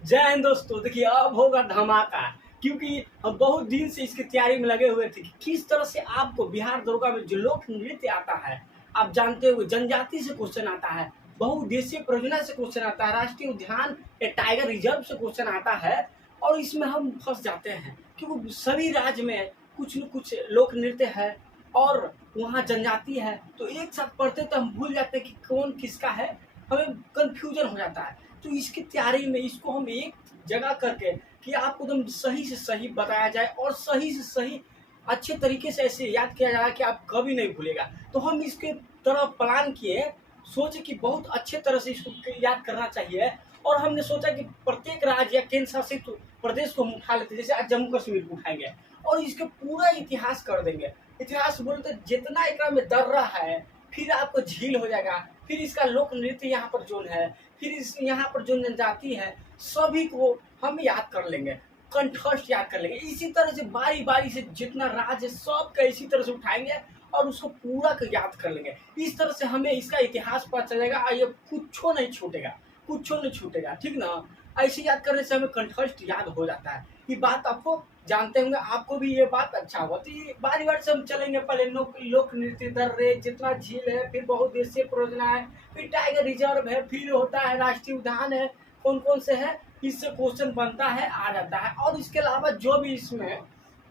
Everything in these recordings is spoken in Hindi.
जय हिंद दोस्तों। देखिए अब होगा धमाका, क्योंकि हम बहुत दिन से इसकी तैयारी में लगे हुए थे कि किस तरह से आपको बिहार दरोगा में जो लोक नृत्य आता है, आप जानते हो जनजाति से क्वेश्चन आता है, बहुउद्देशीय परियोजना से क्वेश्चन आता है, राष्ट्रीय उद्यान या टाइगर रिजर्व से क्वेश्चन आता है। और इसमें हम फंस जाते हैं क्योंकि सभी राज्य में कुछ न कुछ लोक नृत्य है और वहाँ जनजाति है, तो एक साथ पढ़ते तो हम भूल जाते हैं कि कौन किसका है, हमें कंफ्यूजन हो जाता है। तो इसकी तैयारी में इसको हम एक जगह करके कि आपको एकदम सही से सही बताया जाए और सही से सही अच्छे तरीके से ऐसे याद किया जाए कि आप कभी नहीं भूलेगा। तो हम इसके तरफ प्लान किए, सोचे कि बहुत अच्छे तरह से इसको याद करना चाहिए। और हमने सोचा कि प्रत्येक राज्य या केंद्र शासित प्रदेश को हम उठा लेते, जैसे आज जम्मू कश्मीर को उठाएंगे और इसके पूरा इतिहास कर देंगे। इतिहास बोलते जितना एक में दर्रा है, फिर आपको झील हो जाएगा, फिर इसका लोक नृत्य यहाँ पर जोन है, फिर इस यहाँ पर जो जनजाति है सभी को हम याद कर लेंगे, कंठस्थ याद कर लेंगे। इसी तरह से बारी बारी से जितना राज्य सब का इसी तरह से उठाएंगे और उसको पूरा का याद कर लेंगे। इस तरह से हमें इसका इतिहास पता चलेगा और ये कुछ नहीं छूटेगा, कुछ नहीं छूटेगा, ठीक ना। ऐसे याद करने से हमें कंठस्थ याद हो जाता है। ये बात आपको जानते होंगे, आपको भी ये बात अच्छा होगा। तो ये बारी बारी से हम चलेंगे। पहले लोक नृत्य, दर्रे, जितना झील है, फिर बहुउद्देशीय परियोजना है, फिर टाइगर रिजर्व है, फिर होता है राष्ट्रीय उद्यान है, कौन कौन से है, इससे क्वेश्चन बनता है, आ जाता है। और इसके अलावा जो भी इसमें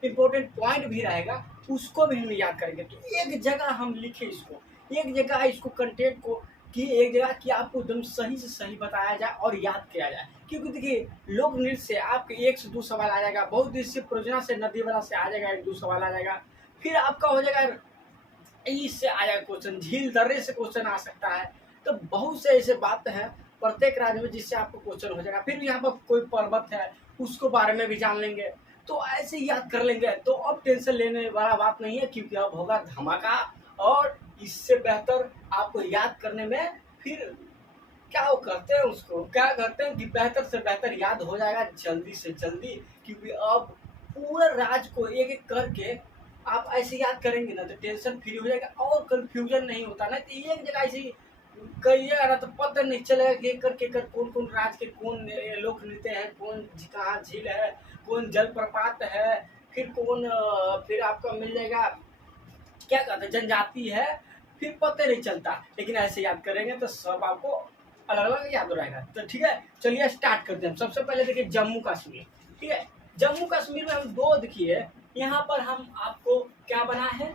इम्पोर्टेंट पॉइंट भी रहेगा उसको भी हम याद करेंगे। तो एक जगह हम लिखे इसको, एक जगह इसको कंटेंट को कि एक जगह कि आपको एकदम सही से सही बताया जाए और याद किया जाए। क्योंकि देखिए लोक नृत्य से आपके 1 से 2 सवाल आ जाएगा, बहुउद्देशीय परियोजना से नदी वाला से आ जाएगा 1-2 सवाल आ जाएगा, फिर आपका हो जाएगा इससे आ जाएगा क्वेश्चन, झील दर्रे से क्वेश्चन आ सकता है। तो बहुत से ऐसे बात है प्रत्येक राज्य में जिससे आपको क्वेश्चन हो जाएगा। फिर यहाँ पर कोई पर्वत है उसको बारे में भी जान लेंगे, तो ऐसे याद कर लेंगे। तो अब टेंशन लेने वाला बात नहीं है, क्योंकि अब होगा धमाका। और इससे बेहतर आपको याद करने में फिर क्या वो करते हैं, उसको क्या करते हैं कि बेहतर से बेहतर याद हो जाएगा जल्दी से जल्दी। क्योंकि अब पूरे राज्य को एक एक करके आप ऐसे याद करेंगे ना तो टेंशन फ्री हो जाएगा और कंफ्यूजन नहीं होता ना। तो एक जगह ऐसे कहिएगा ना तो पता नहीं चलेगा कि केकर कौन कौन राज्य के कौन लोक नृत्य है, कौन कहाँ झील है, कौन जलप्रपात है, फिर कौन फिर आपका मिल जाएगा क्या कहते हैं जनजाति है, फिर पता नहीं चलता। लेकिन ऐसे याद करेंगे तो सब आपको अलग अलग याद रहेगा। तो ठीक है, चलिए स्टार्ट करते हैं। सबसे पहले देखिए जम्मू कश्मीर, ठीक है। जम्मू कश्मीर में हम दो देखिए, यहाँ पर हम आपको क्या बना है,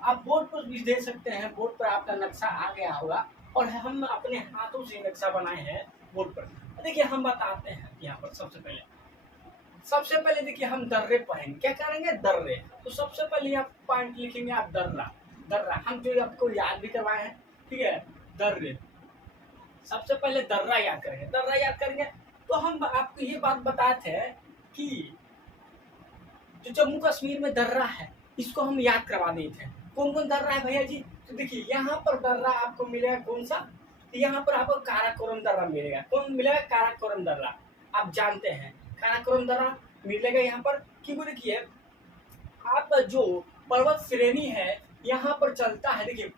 आप बोर्ड पर भी देख सकते हैं, बोर्ड पर आपका नक्शा आ गया होगा और हम अपने हाथों से नक्शा बनाए हैं बोर्ड पर। देखिए हम बताते हैं यहाँ पर सबसे पहले देखिए हम दर्रे पढ़ेंगे। क्या करेंगे, दर्रे। तो सबसे पहले आप पॉइंट लिखेंगे आप दर्रा। दर्रा हम जो आपको याद भी करवाए हैं, ठीक है, दर्रे। सबसे पहले दर्रा याद करेंगे, दर्रा याद करेंगे। तो हम आपको ये बात बताए थे कि जो जम्मू कश्मीर में दर्रा है इसको हम याद करवा दिए थे। कौन कौन दर्रा है भैया जी, तो देखिए यहाँ पर दर्रा आपको मिलेगा कौन सा, तो यहाँ पर आपको काराकोरम दर्रा मिलेगा। कौन मिलेगा, काराकोरम दर्रा। आप जानते हैं काराकोरम दर्रा मिलेगा यहाँ पर, क्योंकि देखिए आप जो पर्वत श्रेणी है यहाँ पर चलता है। देखिए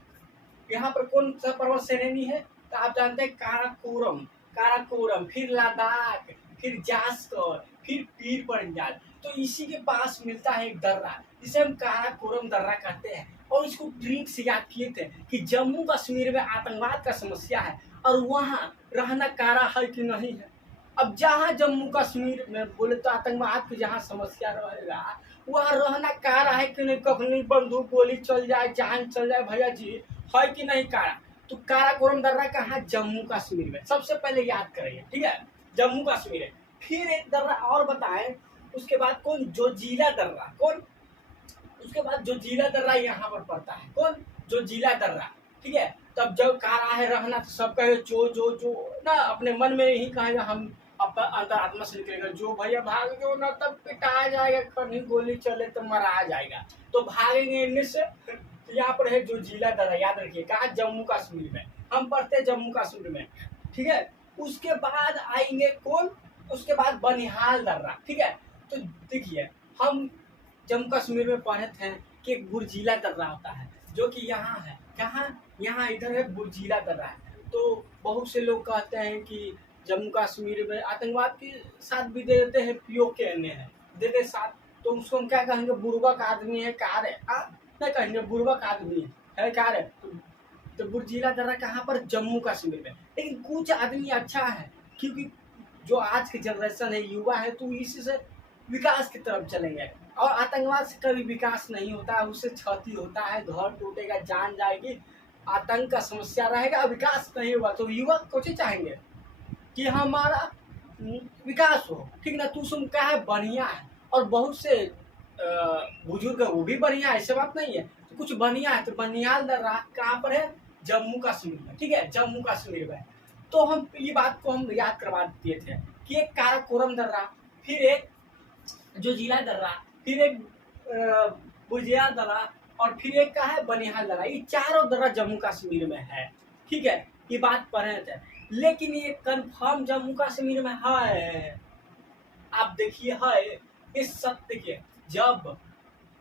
यहाँ पर कौन सा पर्वत श्रेणी है, तो आप जानते हैं काराकोरम। काराकोरम, फिर लद्दाख, फिर जास्कर, फिर पीर पंजाल। तो इसी के पास मिलता है एक दर्रा जिसे हम काराकोरम दर्रा कहते हैं। और इसको ट्रिक से याद किए थे कि जम्मू कश्मीर में आतंकवाद का समस्या है और वहाँ रहना कारा है कि नहीं है। अब जहाँ जम्मू कश्मीर में बोले तो आतंकवाद की जहाँ समस्या रहेगा वहाँ रहना कारा है कि नहीं, कभी बंदूक गोली चल जाए, जान चल जाए भैया जी, है कि नहीं कारा। तो काराकोरम दर्रा कहाँ, जम्मू कश्मीर में। सबसे पहले याद करेंगे, ठीक है, जम्मू कश्मीर है। फिर एक दर्रा और बताएं, उसके बाद कौन, जोजिला दर्रा। कौन, उसके बाद जोजिला दर्रा यहाँ पर पड़ता है। कौन, जोजिला दर्रा, ठीक है। तब जब कारा है रहना तो सब कहे जो जो जो ना, अपने मन में ही कहेगा, हम अंतर आत्मा से निकलेगा जो भैया भाग जो ना, तब पिटा जाएगा, कहीं गोली चले तो मरा जाएगा, तो भागेंगे इनमें से। तो यहाँ पर है जोजिला दर्रा, याद रखिए कहाँ, जम्मू कश्मीर में। हम पढ़ते हैं जम्मू कश्मीर में, ठीक है। उसके बाद आएंगे कौन, उसके बाद बनिहाल दर्रा, ठीक है। तो देखिए हम जम्मू कश्मीर में पढ़े थे कि एक बुर्जीला दर्रा होता है जो कि यहाँ है, कहाँ, यहाँ इधर है बुर्जीला दर्रा है। तो बहुत से लोग कहते हैं कि जम्मू कश्मीर में आतंकवाद के साथ भी दे देते हैं, POK है देते साथ, तो उसको हम क्या कहेंगे, बुर्बक आदमी है, कार है, नहीं कहेंगे बुर्बक आदमी है, कार है। तो बुर्जिला दर्रा कहाँ पर, जम्मू कश्मीर में। लेकिन कुछ आदमी अच्छा है, क्योंकि जो आज की जनरेशन है, युवा है, तो इससे विकास की तरफ चलेंगे। और आतंकवाद से कभी विकास नहीं होता है, उससे क्षति होता है, घर टूटेगा, जान जाएगी, आतंक का समस्या रहेगा, विकास नहीं होगा। तो युवा कुछ चाहेंगे कि हमारा विकास हो, ठीक ना, तू सुन क्या है, बढ़िया है। और बहुत से बुजुर्ग वो भी बढ़िया है, ऐसे बात नहीं है, तो कुछ बढ़िया है। तो बनिहाल दर्रा कहाँ पर है, जम्मू कश्मीर में, ठीक है, जम्मू कश्मीर में। तो हम ये बात को हम याद करवा दिए थे कि एक काराकोरम दर्रा, फिर एक जो जिला दर्रा, फिर एक बुर्जिया दर्रा, और फिर एक का है बनिहाल दर्रा। ये चारों दर्रा जम्मू कश्मीर में है, ठीक है, ये बात पढ़े थे। लेकिन ये कंफर्म जम्मू कश्मीर में है, आप देखिए है, इस सत्य के जब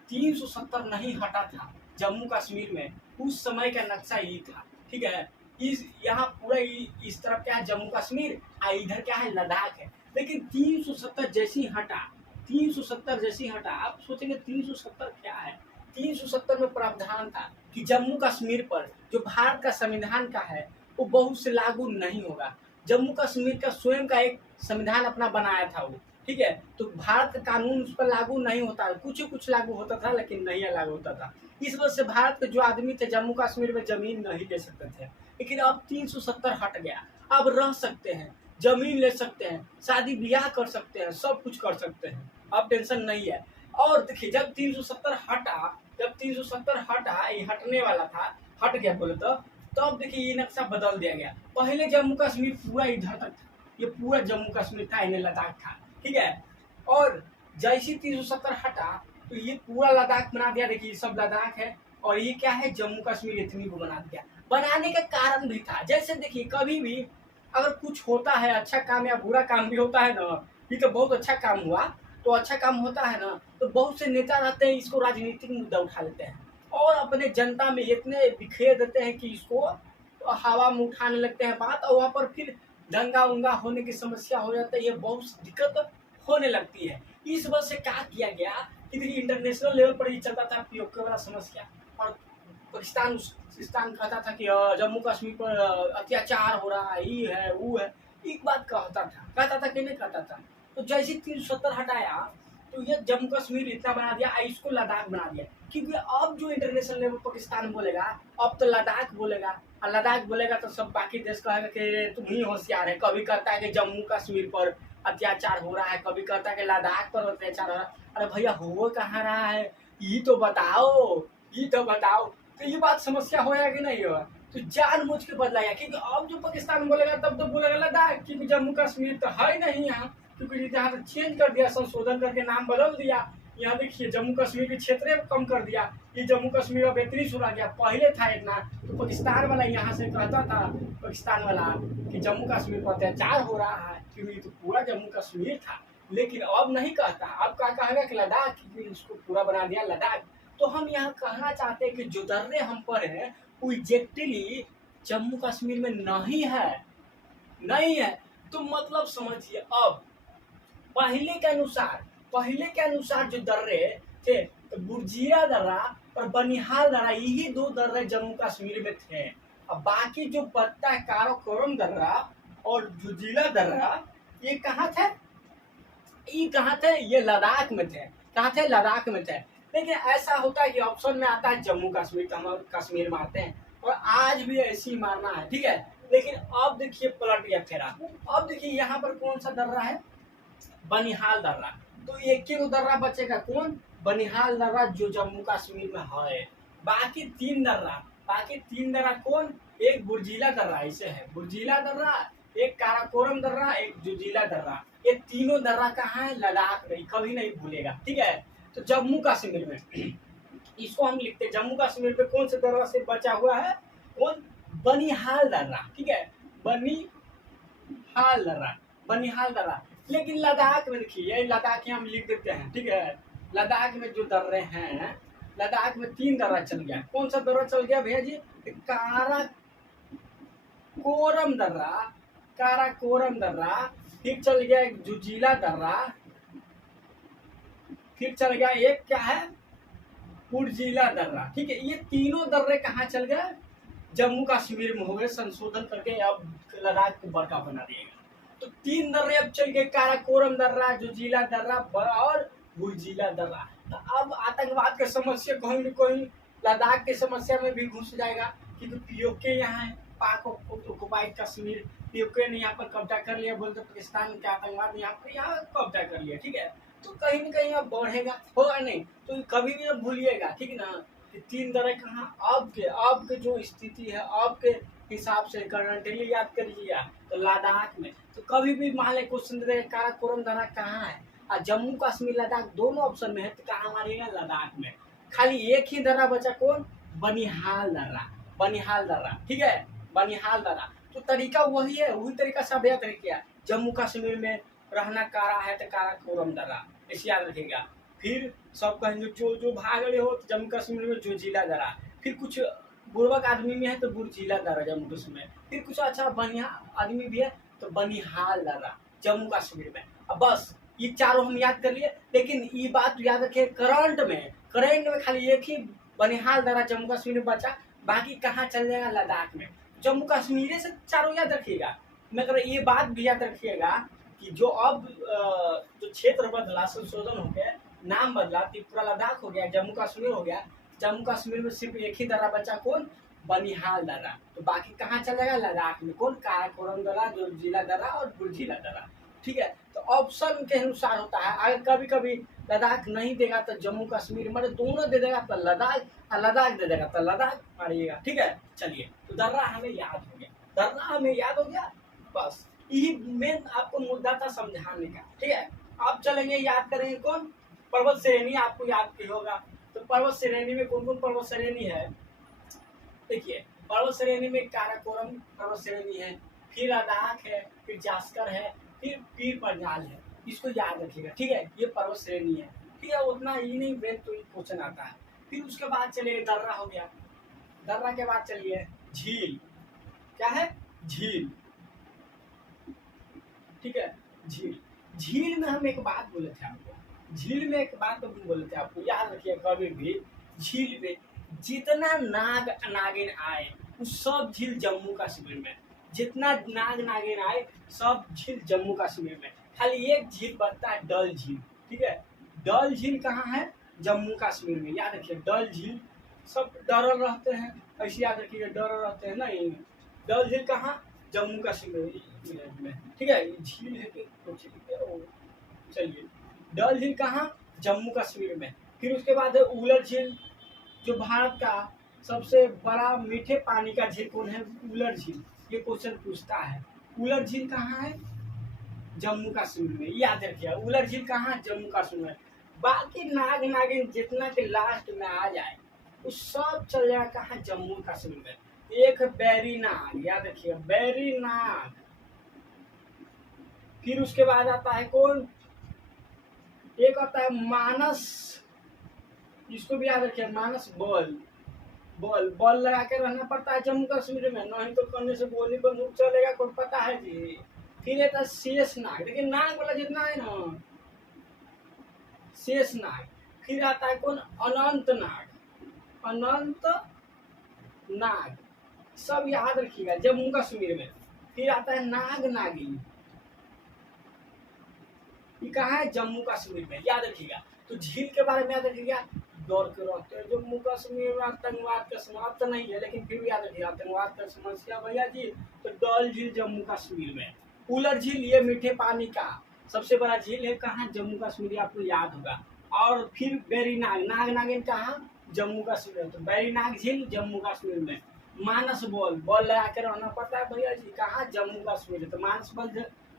370 नहीं हटा था जम्मू कश्मीर में, उस समय का नक्शा ये था, ठीक है। इस यहाँ पूरा इस तरफ क्या है, जम्मू कश्मीर, और इधर क्या है, लद्दाख है। लेकिन 370 जैसी हटा, 370 जैसी हटा, आप सोचेंगे 370 क्या है। 370 में प्रावधान था कि जम्मू कश्मीर पर जो भारत का संविधान का है वो बहुत से लागू नहीं होगा। जम्मू कश्मीर का स्वयं का एक संविधान अपना बनाया था वो, ठीक है। तो भारत का कानून उस पर लागू नहीं होता, कुछ लागू होता था, लेकिन नहीं लागू होता था। इस वजह से भारत के जो आदमी थे जम्मू कश्मीर में जमीन नहीं ले सकते थे। लेकिन अब 370 हट गया, अब रह सकते हैं, जमीन ले सकते हैं, शादी ब्याह कर सकते हैं, सब कुछ कर सकते हैं, अब टेंशन नहीं है। और देखिए जब 370 हटा, जब 370 हटा, ये हटने वाला था, हट गया बोले तो, तब देखिए ये नक्शा बदल दिया गया। पहले जम्मू कश्मीर पूरा इधर तक था, ये पूरा जम्मू कश्मीर था, इन्हें लद्दाख था, ठीक है। और जैसे 370 हटा तो ये पूरा लद्दाख बना दिया, देखिए सब लद्दाख है, और ये क्या है, जम्मू कश्मीर, इतनी को बना दिया। बनाने का कारण भी था, जैसे देखिए कभी भी अगर कुछ होता है, अच्छा काम या बुरा काम भी होता है ना, ये तो बहुत अच्छा काम हुआ, तो अच्छा काम होता है ना, तो बहुत से नेता रहते हैं, इसको राजनीतिक मुद्दा उठा लेते हैं और अपने जनता में इतने बिखेर देते हैं कि इसको हवा में उठाने लगते हैं बात, और वहाँ पर फिर दंगा उंगा होने की समस्या हो जाता है, ये बहुत दिक्कत होने लगती है। इस वजह से क्या किया गया कि इंटरनेशनल लेवल पर ही चलता था POK वाला समस्या, और पाकिस्तान कहता था कि जम्मू कश्मीर पर अत्याचार हो रहा है, ये है वो है, एक बात कहता था कि नहीं कहता था। तो जैसे 370 हटाया तो ये जम्मू कश्मीर इतना बना दिया, इसको लद्दाख बना दिया, क्योंकि अब जो इंटरनेशनल लेवल पाकिस्तान बोलेगा, अब तो लद्दाख बोलेगा, और लद्दाख बोलेगा तो सब बाकी देश कहेगा कि तुम ही होशियार है। कभी कहता है कि जम्मू कश्मीर पर अत्याचार हो रहा है, कभी कहता है कि लद्दाख पर अत्याचार हो रहा है। अरे भैया हो कहाँ रहा है, ये तो बताओ, ये तो बताओ। तो ये बात समस्या होगा कि नहीं होगा, तो जानबूझ के बदलाया, क्योंकि अब जो पाकिस्तान बोलेगा तब तो बोलेगा लद्दाख, क्योंकि जम्मू कश्मीर तो है नहीं यहाँ, क्योंकि यहाँ तो चेंज कर दिया, संशोधन करके नाम बदल दिया। यहाँ देखिए जम्मू कश्मीर के क्षेत्र कम कर दिया, ये जम्मू कश्मीर अब इतनी सुना गया, पहले था इतना। तो पाकिस्तान वाला यहाँ से कहता था, पाकिस्तान वाला कि जम्मू कश्मीर पर अत्याचार हो रहा है, क्योंकि तो पूरा जम्मू कश्मीर था। लेकिन अब नहीं कहता, अब क्या कहेगा कि लद्दाख, क्योंकि इसको पूरा बना दिया लद्दाख। तो हम यहाँ कहना चाहते हैं कि जो दर्रे हम पर हैं वो एग्जैक्टली जम्मू कश्मीर में नहीं है, नहीं है। तो मतलब समझिए, अब पहले के अनुसार जो दर्रे थे, तो बुर्जिया दर्रा और बनिहाल दर्रा, यही दो दर्रे जम्मू कश्मीर में थे। अब बाकी जो बचता है काराकोरम दर्रा और जुजिला दर्रा, ये कहाँ थे, ये लद्दाख में थे। कहाँ थे, लद्दाख में थे। लेकिन ऐसा होता है कि ऑप्शन में आता है जम्मू कश्मीर, तो हम कश्मीर मारते हैं, और आज भी ऐसी मारना है, ठीक है। लेकिन अब देखिए पलट गया फेरा, अब देखिए यहाँ पर कौन सा दर्रा है, बनिहाल दर्रा। तो एक ही दर्रा बचेगा, कौन, बनिहाल दर्रा, जो जम्मू कश्मीर में है। बाकी तीन दर्रा कौन, एक बुर्जिला दर्रा, ऐसे है बुर्जिला दर्रा, एक काराकोरम दर्रा, एक जुजिला दर्रा। ये तीनों दर्रा कहाँ है, लद्दाख में, कभी नहीं भूलेगा, ठीक है। तो जम्मू कश्मीर में इसको हम लिखते हैं, जम्मू कश्मीर में कौन से दर्रा से बचा हुआ है, कौन, बनिहाल दर्रा, ठीक है, बनिहाल दर्रा। लेकिन लद्दाख में देखिए, लद्दाख हम लिख देते हैं, ठीक है। लद्दाख में जो दर्रे हैं, लद्दाख में 3 दर्रा चल गया। कौन सा दर्रा चल गया भैया जी, काराकोरम दर्रा, काराकोरम दर्रा, फिर चल गया एक जुजीला दर्रा, फिर चल गया एक क्या है पुरजीला दर्रा। ठीक है, ये तीनों दर्रे कहाँ चल गए? जम्मू कश्मीर में हो गए, संशोधन करके अब लद्दाख को बड़का बना दिएगा। तो 3 दर्रे अब चल गए, काराकोरम दर्रा, जुजीला दर्रा और बुरजीला दर्रा। तो अब आतंकवाद की समस्या कहीं न कहीं लद्दाख की समस्या में भी घुस जाएगा, क्योंकि पीओके यहाँ है, पाक ऑक्युपाइड कश्मीर, पीओके ने यहाँ पर कब्जा कर लिया, बोलते पाकिस्तान के आतंकवाद ने यहाँ कब्जा कर लिया। ठीक है, तो कहीं न कहीं अब बढ़ेगा, होगा नहीं तो कभी भी अब भूलिएगा। ठीक है ना, कि 3 दर्रे कहाँ आपके जो स्थिति है आपके हिसाब से करंटली याद करिए तो लद्दाख में। तो कभी भी मान ले क्वेश्चन दे काराकोरम दर्रा कहाँ है, और जम्मू कश्मीर लद्दाख दोनों ऑप्शन में है, तो कहाँ मारिएगा? लद्दाख में। खाली एक ही दर्रा बचा, कौन? बनिहाल दर्रा, बनिहाल दर्रा। ठीक है, बनिहाल दर्रा। तो तरीका वही है, वही तरीका सब याद रखिए। जम्मू कश्मीर में रहना कारा है तो काराकोरम दर्रा, इसे याद रखिएगा। फिर सब कहेंगे जो भाग रहे हो तो जम्मू कश्मीर में जुजीला दर्रा, फिर कुछ बुर्बक आदमी में है तो बुरजीला दर्रा जम्मू कश्मीर में, फिर कुछ अच्छा बढ़िया आदमी भी है तो बनिहाल दर्रा जम्मू कश्मीर में। अब बस ये चारों हम याद कर लिए, लेकिन ये बात याद रखिए करंट में खाली एक ही बनिहाल दर्रा जम्मू कश्मीर में बचा, बाकी कहाँ चल जाएगा? लद्दाख में। जम्मू कश्मीर से चारों याद रखिएगा, मगर ये बात भी याद रखिएगा कि जो अब जो क्षेत्र बदला, संशोधन हो गया, नाम बदला, त्रिपुरा लद्दाख हो गया, जम्मू कश्मीर हो गया, जम्मू कश्मीर में सिर्फ एक ही दर्रा बचा, कौन? बनिहाल दर्रा। तो बाकी कहाँ चल जाएगा? लद्दाख में। कौन? काराकोरम दर्रा, जुजीला दर्रा और बुरजीला दर्रा। ठीक है, तो ऑप्शन के अनुसार होता है। अगर कभी कभी लद्दाख नहीं देगा तो जम्मू कश्मीर, मतलब दोनों दे देगा तो लद्दाख दे देगा तो लद्दाख मारिएगा। ठीक है, चलिए, तो दर्रा हमें याद हो गया, दर्रा हमें याद हो गया। बस यही मेन आपको मुद्दा था समझाने का। ठीक है, आप चलेंगे याद करेंगे कौन? पर्वत श्रेणी आपको याद की होगा। तो पर्वत श्रेणी में कौन कौन पर्वत श्रेणी है? देखिए, पर्वत श्रेणी में काराकोरम पर्वत श्रेणी है, फिर लद्दाख है, फिर जास्कर है, फिर पीर पंजाल है। इसको याद रखिएगा। ठीक है, ये पर्वत श्रेणी है। ठीक है, उतना ही नहीं वेन तो क्वेश्चन आता है। फिर उसके बाद चलिए दर्रा हो गया, दर्रा के बाद चलिए झील। क्या है? झील। ठीक है, झील में हम एक बात बोले थे आपको, झील में एक बात हम बोले थे आपको, याद रखिए कभी भी झील में जितना नाग नागिन आए वो सब झील जम्मू कश्मीर में, जितना नाग नागिन आए सब झील जम्मू कश्मीर में। खाली एक झील बचता है, डल झील। ठीक है, डल झील कहाँ है? जम्मू कश्मीर में। याद रखिए डल झील, सब डर रहते हैं, ऐसे याद रखिए डर रहते हैं नहीं। डल झील कहाँ? जम्मू कश्मीर में। ठीक है, झील है कि चलिए, डल झील कहाँ? जम्मू कश्मीर में। फिर उसके बाद है उलर झील, जो भारत का सबसे बड़ा मीठे पानी का झील कौन है? उलर झील। ये क्वेश्चन पूछता है। उलर झील कहाँ है? जम्मू कश्मीर में। याद रखिए उलर झील कहाँ? जम्मू कश्मीर में। बाकी नाग नागिन जितना के लास्ट में आ जाए वो सब चल जाए कहाँ? जम्मू कश्मीर में। एक बैरी नाग, याद रखिए बैरी नाग। फिर उसके बाद आता है कौन? एक आता है मानस, इसको भी याद रखिए मानस बॉल लगा के रहना पड़ता है जम्मू कश्मीर में, नहीं तो करने से गोली बंदूक चलेगा, कोई पता है जी। फिर आता है शेष नाग, देखिए नाग वाला जितना है ना शेष नाग। फिर आता है कौन? अनंत नाग, सब याद रखिएगा जम्मू कश्मीर में। फिर आता है नाग नागिन, ये कहाँ है? जम्मू कश्मीर में। याद रखिएगा। तो झील के बारे में याद रखिएगा, दौड़ के रहते हैं जम्मू कश्मीर में। आतंकवाद का समाप्त नहीं है, लेकिन फिर भी याद रखिएगा आतंकवाद का समस्या भैया जी। तो डल झील जम्मू कश्मीर में। उलर झील ये मीठे पानी का सबसे बड़ा झील है, कहाँ? जम्मू कश्मीर, आपको याद होगा। और फिर बेरीनाग, नाग नागिन कहाँ? जम्मू कश्मीर में। तो बेरीनाग झील जम्मू कश्मीर में। मानस बॉल लगा के रहना पड़ता है भैया जी, कहाँ? जम्मू कश्मीर। तो मानस बॉल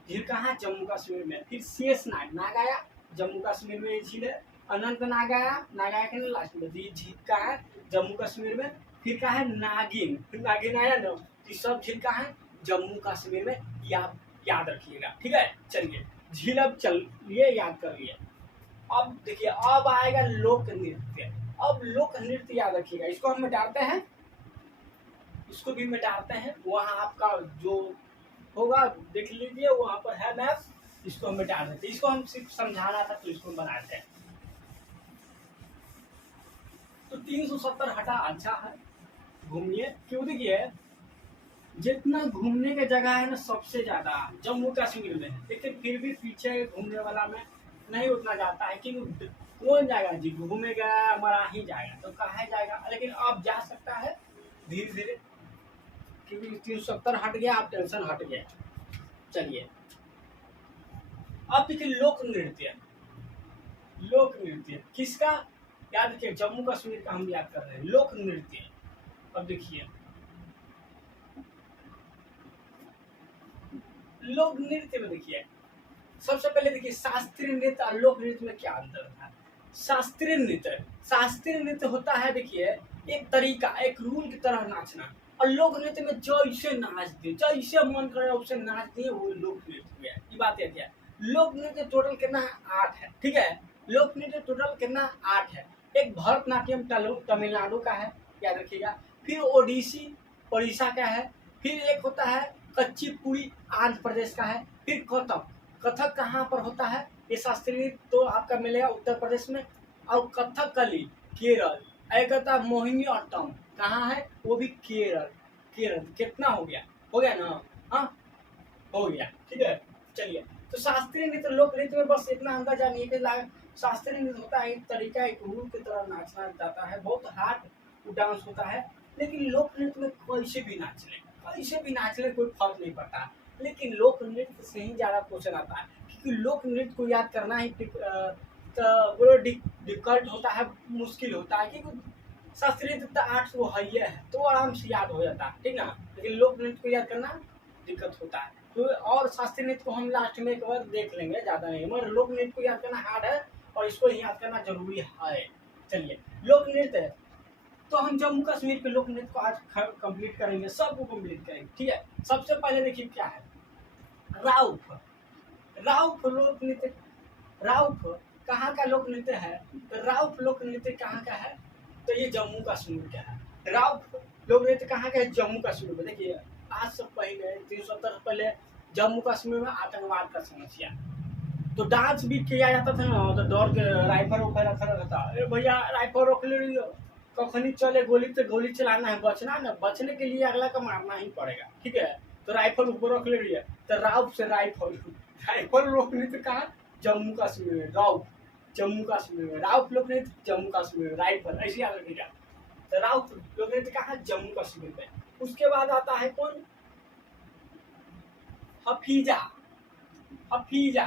झील कहाँ? जम्मू कश्मीर में। फिर शेष नाग आया, जम्मू कश्मीर में ये झील है। अनंत नाग आया के लास्ट में, ये झील कहाँ है? जम्मू कश्मीर में। फिर कहाँ है? नागिन आया ना, ये सब झील कहाँ है? जम्मू कश्मीर में। याद रखिएगा। ठीक है, चलिए झील अब चलिए याद कर लिए। अब देखिए अब आएगा लोक नृत्य। अब लोक नृत्य याद रखिएगा, इसको हम मिटाते हैं, इसको भी मिटाते हैं। वहाँ आपका जो होगा, देख लीजिए वहाँ पर है मैप, इसको हम मिटा देते हैं। इसको हम सिर्फ समझाना था तो इसको बनाते हैं। तो 370 हटा, अच्छा है, घूमिए। क्यों, देखिए जितना घूमने की जगह है ना सबसे ज्यादा जम्मू कश्मीर में है, लेकिन फिर भी पीछे घूमने वाला में नहीं उतना जाता है कि कौन जाएगा जी, घूमेगा मरा ही जाएगा, तो कहाँ जाएगा। लेकिन अब जा सकता है धीरे धीरे, क्योंकि 370 हट गया, अब टेंशन हट गया। चलिए अब देखिए लोक नृत्य, लोक नृत्य किसका याद रखिए, जम्मू कश्मीर का हम याद कर रहे हैं, लोक नृत्य। अब देखिए लोक नृत्य में देखिए, सबसे पहले देखिए शास्त्रीय नृत्य और लोक नृत्य में क्या अंतर था। शास्त्रीय नृत्य, शास्त्रीय नृत्य होता है देखिए एक तरीका, एक रूल की तरह नाचना, और लोक नृत्य में जैसे नाच दे, जैसे मन करे वैसे नाच दिए, वो लोक नृत्य हुआ। ये बात है क्या, लोक नृत्य टोटल कितना है, 8 है, ठीक है। लोक नृत्य टोटल कितना, 8 है। एक भरतनाट्यम तमिलनाडु का है, याद रखिएगा। फिर ओडिसी उड़ीसा का है। फिर एक होता है कच्चीपुड़ी आंध्र प्रदेश का है। फिर कथक, कथक कहाँ पर होता है, ये शास्त्रीय तो आपका मिलेगा उत्तर प्रदेश में। और कथकली केरल, एक होता है मोहिनी अट्टम, कहाँ है, वो भी केरल। केरल कितना हो गया, हो गया ना, हाँ हो गया, ठीक है। चलिए, तो शास्त्रीय नृत्य लोक नृत्य में बस इतना अंतर जानिए कि शास्त्रीय नृत्य होता है एक तरीका, एक रूल की तरह नाचना जाता है, बहुत हार्ड डांस होता है। लेकिन लोक नृत्य में कैसे भी नाच ले, कैसे भी नाच ले, कोई फर्क नहीं पड़ता। लेकिन लोक नृत्य से ही ज्यादा क्वेश्चन आता है, क्योंकि लोक नृत्य को याद करना ही बड़ा डिफिकल्ट होता है, मुश्किल होता है, क्योंकि शास्त्रीय नृत्य 8 वो है तो आराम से याद हो जाता है, ठीक ना। लेकिन लोक नृत्य को याद करना दिक्कत होता है। तो और शास्त्रीय नृत्य को हम लास्ट में एक बार देख लेंगे, ज्यादा नहीं, मगर लोक नृत्य को याद करना हार्ड है और इसको याद करना जरूरी है। चलिए लोक नृत्य, तो हम जम्मू कश्मीर के लोक नृत्य को आज कंप्लीट करेंगे, सबको कंप्लीट करेंगे, ठीक है। सबसे पहले देखिए क्या है, राउफ। राउफ लोक नृत्य, राउफ कहाँ का लोक नृत्य है, तो राउफ लोक नृत्य कहाँ का है, तो ये जम्मू कश्मीर का है। राउफ लोक नृत्य कहाँ का है, जम्मू कश्मीर में। देखिए आज से पहले 370 पहले जम्मू कश्मीर में आतंकवाद का समस्या, तो डांस भी किया जाता था ना, तो डर के राइफल ऊपर रखा रहता था, अरे भैया राइफल रोक ले रही हो, कखनी चले गोली, तो गोली चलाना है, बचना ना, बचने के लिए अगला का मारना ही पड़ेगा, ठीक है। तो राइफल ऊपर रख ले रही है, तो राउफ से राइफल, राइफल रोकने तो कहा जम्मू कश्मीर में, राउफ जम्मू कश्मीर में, राउफ लोग ने जम्मू कश्मीर में, राइफल ऐसे याद रखिएगा। तो राउफ लोग ने कहा जम्मू कश्मीर में। उसके बाद आता है कौन, हफीजा, हफीजा,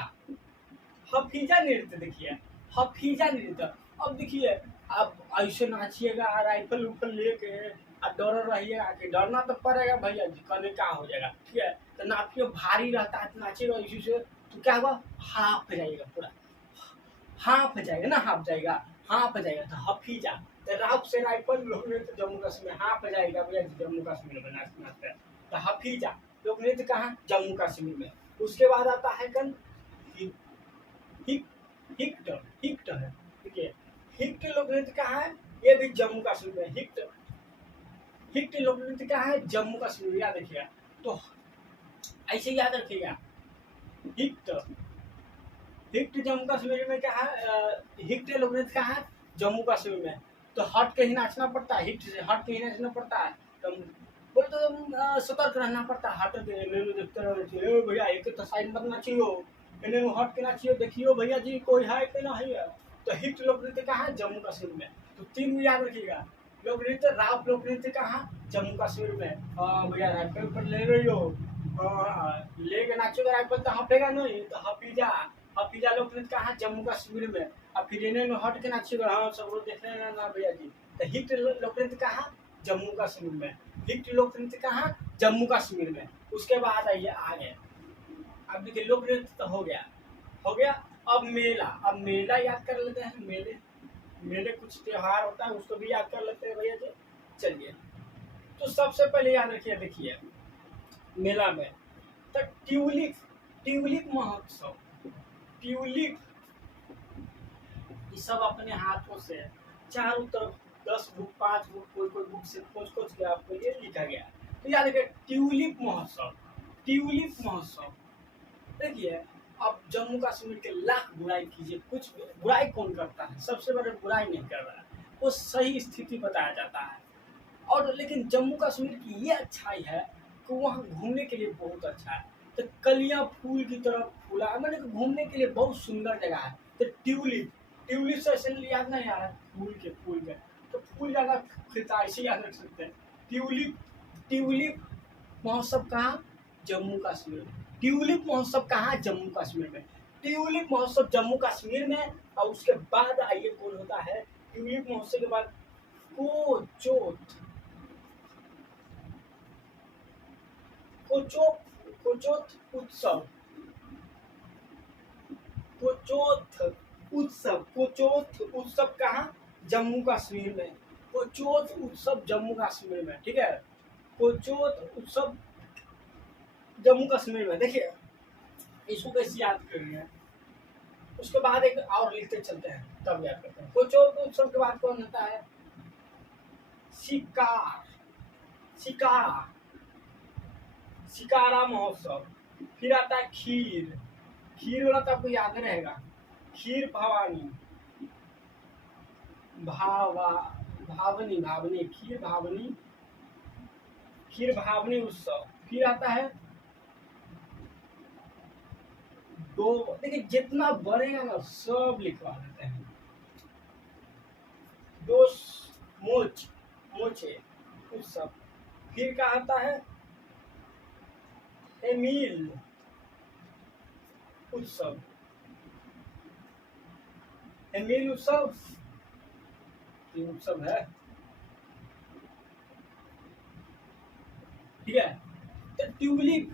हफीजा नृत्य। देखिए हफीजा नृत्य, अब देखिए आप ऐसे नाचिएगा राइफल उफल लेके, डर रहिएगा कि डरना तो पड़ेगा भैया जी, कभी क्या हो जाएगा, ठीक है। तो नाचिए भारी रहता है, तो नाचिएगा इसी से, तो क्या होगा, हाफ जाइएगा पूरा, हाफ जाएगा ना, हाफ जाएगा, हाफ जाएगा, तो हफीजा। तो राउफ से राइफल लोग ने तो जम्मू कश्मीर, हाफ जाएगा भैया जी जम्मू कश्मीर में नाचते हैं, तो हफीजा लोग नृत्य कहाँ, जम्मू कश्मीर में। उसके बाद आता है कल हिक, हिक्ट, हिक्ट है, ठीक है। हिक्ट लोक नृत्य कहाँ है, ये भी जम्मू कश्मीर में। हिक्ट, हिक्ट लोक नृत्य कहाँ है, जम्मू कश्मीर, याद रखिएगा। तो ऐसे याद रखिएगा, हिक्ट, हिक्ट जम्मू कश्मीर में क्या है, हिक्ट लोक नृत्य कहाँ है, जम्मू कश्मीर में। तो हट के ही नाचना पड़ता है, हिक्ट से हट के ही नाचना पड़ता है, तो बोले तो सतर्क रहना पड़ता है, हट के देखते रहो भैया, एक तो साइड मत नाचियो, इन्हें हट के नाचियो, देखियो भैया जी कोई है कि नहीं है। तो हिट लोक नृत्य कहाँ है, जम्मू कश्मीर में। तो 3 याद रखिएगा, लोक नृत्य, राउफ लोक नृत्य कहाँ, जम्मू कश्मीर में। भैया राइफल पर ले रही हो, लेके नाचोगे राइफल तो हफेगा नहीं, तो हफीजा, हफीजा लोक नृत्य कहाँ, जम्मू कश्मीर में। अब फिर इन्हें हट के नाचिएगा, हाँ सब लोग देख रहे हैं ना भैया जी। तो हिट लोक नृत्य कहाँ, जम्मू कश्मीर में। हिट लोक नृत्य कहाँ, जम्मू कश्मीर में। उसके बाद आइए आगे, अब देखिए लोक नृत्य तो हो गया, हो गया। अब मेला, अब मेला याद कर लेते हैं, मेले, मेले कुछ त्योहार होता है उसको भी याद कर लेते हैं भैया जी। चलिए, तो सबसे पहले याद रखिए, देखिए मेला में तो ट्यूलिप, ट्यूलिप महोत्सव, ट्यूलिप, ये सब अपने हाथों से चारों तरफ 10 बुक 5 बुक कोई कोई बुक से खोज खोज के आपको ये लिखा गया। तो याद रखिए ट्यूलिप महोत्सव, ट्यूलिप महोत्सव। देखिए, अब जम्मू कश्मीर के लाख बुराई कीजिए, कुछ बुराई कौन करता है? सबसे बड़े बुराई नहीं कर रहा है, वो सही स्थिति बताया जाता है। और लेकिन जम्मू कश्मीर की ये अच्छाई है कि वहाँ घूमने के लिए बहुत अच्छा है। तो कलियाँ फूल की तरह फूला है, मैंने घूमने के लिए बहुत सुंदर जगह है। तो ट्यूलिप, ट्यूलिप से ऐसे याद नहीं आ रहा है, फूल के तो फूल ज़्यादा खिलता है, इसे याद रख सकते हैं। ट्यूलिप, ट्यूलिप महोत्सव कहाँ? जम्मू कश्मीर में। ट्यूलिप महोत्सव कहाँ? जम्मू कश्मीर में। ट्यूलिप महोत्सव जम्मू कश्मीर में। और उसके बाद आइए कौन होता है ट्यूलिप महोत्सव के बाद? कोचोत, कोचोत, कोचोत उत्सव, कोचोत उत्सव, कोचोत उत्सव कहाँ? जम्मू कश्मीर में। कोचोत उत्सव जम्मू कश्मीर में, ठीक है। कोचोत उत्सव जम्मू कश्मीर में। देखिए, इसको कैसे याद करेंगे, उसके बाद एक और लिखते चलते हैं, तब याद करते हैं। कोचोत उत्सव के बाद कौन होता है? शिकार, शिकारा, शिकारा महोत्सव। फिर आता है खीर, खीर वाला तो आपको याद रहेगा। खीर भवानी, भावनी, भावनी, खीर भावनी, खीर भावनी उत्सव। फिर आता है दो, देखिए जितना बढ़ेगा ना सब लिखवा देते हैं। दोस मोच, मोचे उत्सव। फिर क्या आता है? एमील उत्सव, एमील उत्सव, ये उत्सव है, ठीक है। तो ट्यूलिप,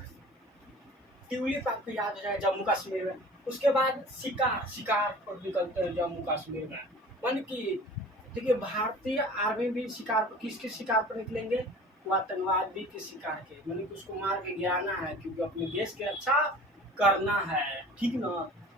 ट्यूलिप आपको याद हो जाएगा जम्मू कश्मीर में। उसके बाद शिकार, शिकार पर निकलते हैं जम्मू कश्मीर में। मान कि देखिए, भारतीय आर्मी भी शिकार पर, किसके शिकार पर निकलेंगे? वो आतंकवादी के शिकार के, मतलब कि उसको मार के गिराना है, क्योंकि अपने देश की रक्षा करना है, ठीक ना।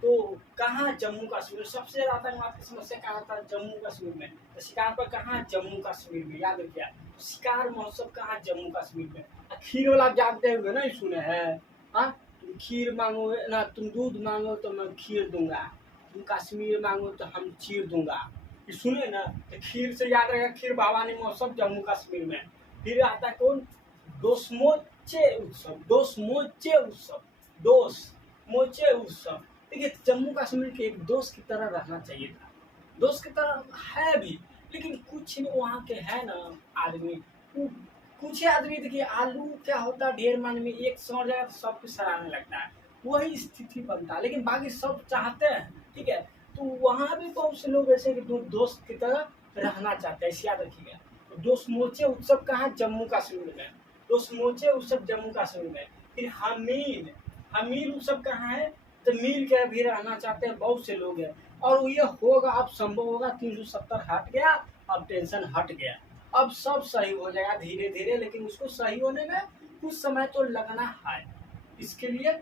तो कहाँ? जम्मू कश्मीर। सबसे ज्यादा आतंकवाद की समस्या कहाँ होता है? जम्मू कश्मीर में। तो शिकार पर कहाँ? जम्मू कश्मीर में, याद रखिए। तो शिकार महोत्सव कहाँ? जम्मू कश्मीर में। खीर वाला आप जानते होंगे ना, सुने हैं। हाँ, तुम खीर मांगो ना, तुम दूध मांगो तो मैं खीर दूंगा, तुम कश्मीर मांगो तो हम चीर दूंगा, ये सुने ना। तो खीर से याद रहेगा, खीर भवानी महोत्सव जम्मू कश्मीर में। फिर आता है कौन? दोस्मोचे उत्सव, दोस्मोचे उत्सव, दोस्मोचे उत्सव। देखिए, जम्मू कश्मीर के एक दोस्त की तरह रहना चाहिए था, दोस्त की तरह है भी, लेकिन कुछ वहाँ के है ना आदमी, कुछ ही आदमी। देखिए, आलू क्या होता है, ढेर मान में एक सड़ जाए तो सब कुछ सराहने लगता है, वही स्थिति बनता है। लेकिन बाकी सब चाहते हैं, ठीक है। तो वहाँ भी बहुत से लोग ऐसे कि दोस्त की तरह रहना चाहते हैं, इसे याद रखिएगा। तो दोस्मोचे उत्सव कहाँ? जम्मू कश्मीर में। दोस्मोचे उत्सव जम्मू कश्मीर में। फिर हमील, हमील उत्सव कहाँ है? तो मिल के भी रहना चाहते हैं बहुत से लोग हैं। और ये होगा, अब संभव होगा, 370 हट गया, अब टेंशन हट गया, अब सब सही हो जाएगा धीरे धीरे। लेकिन उसको सही होने में कुछ समय तो लगना है, इसके लिए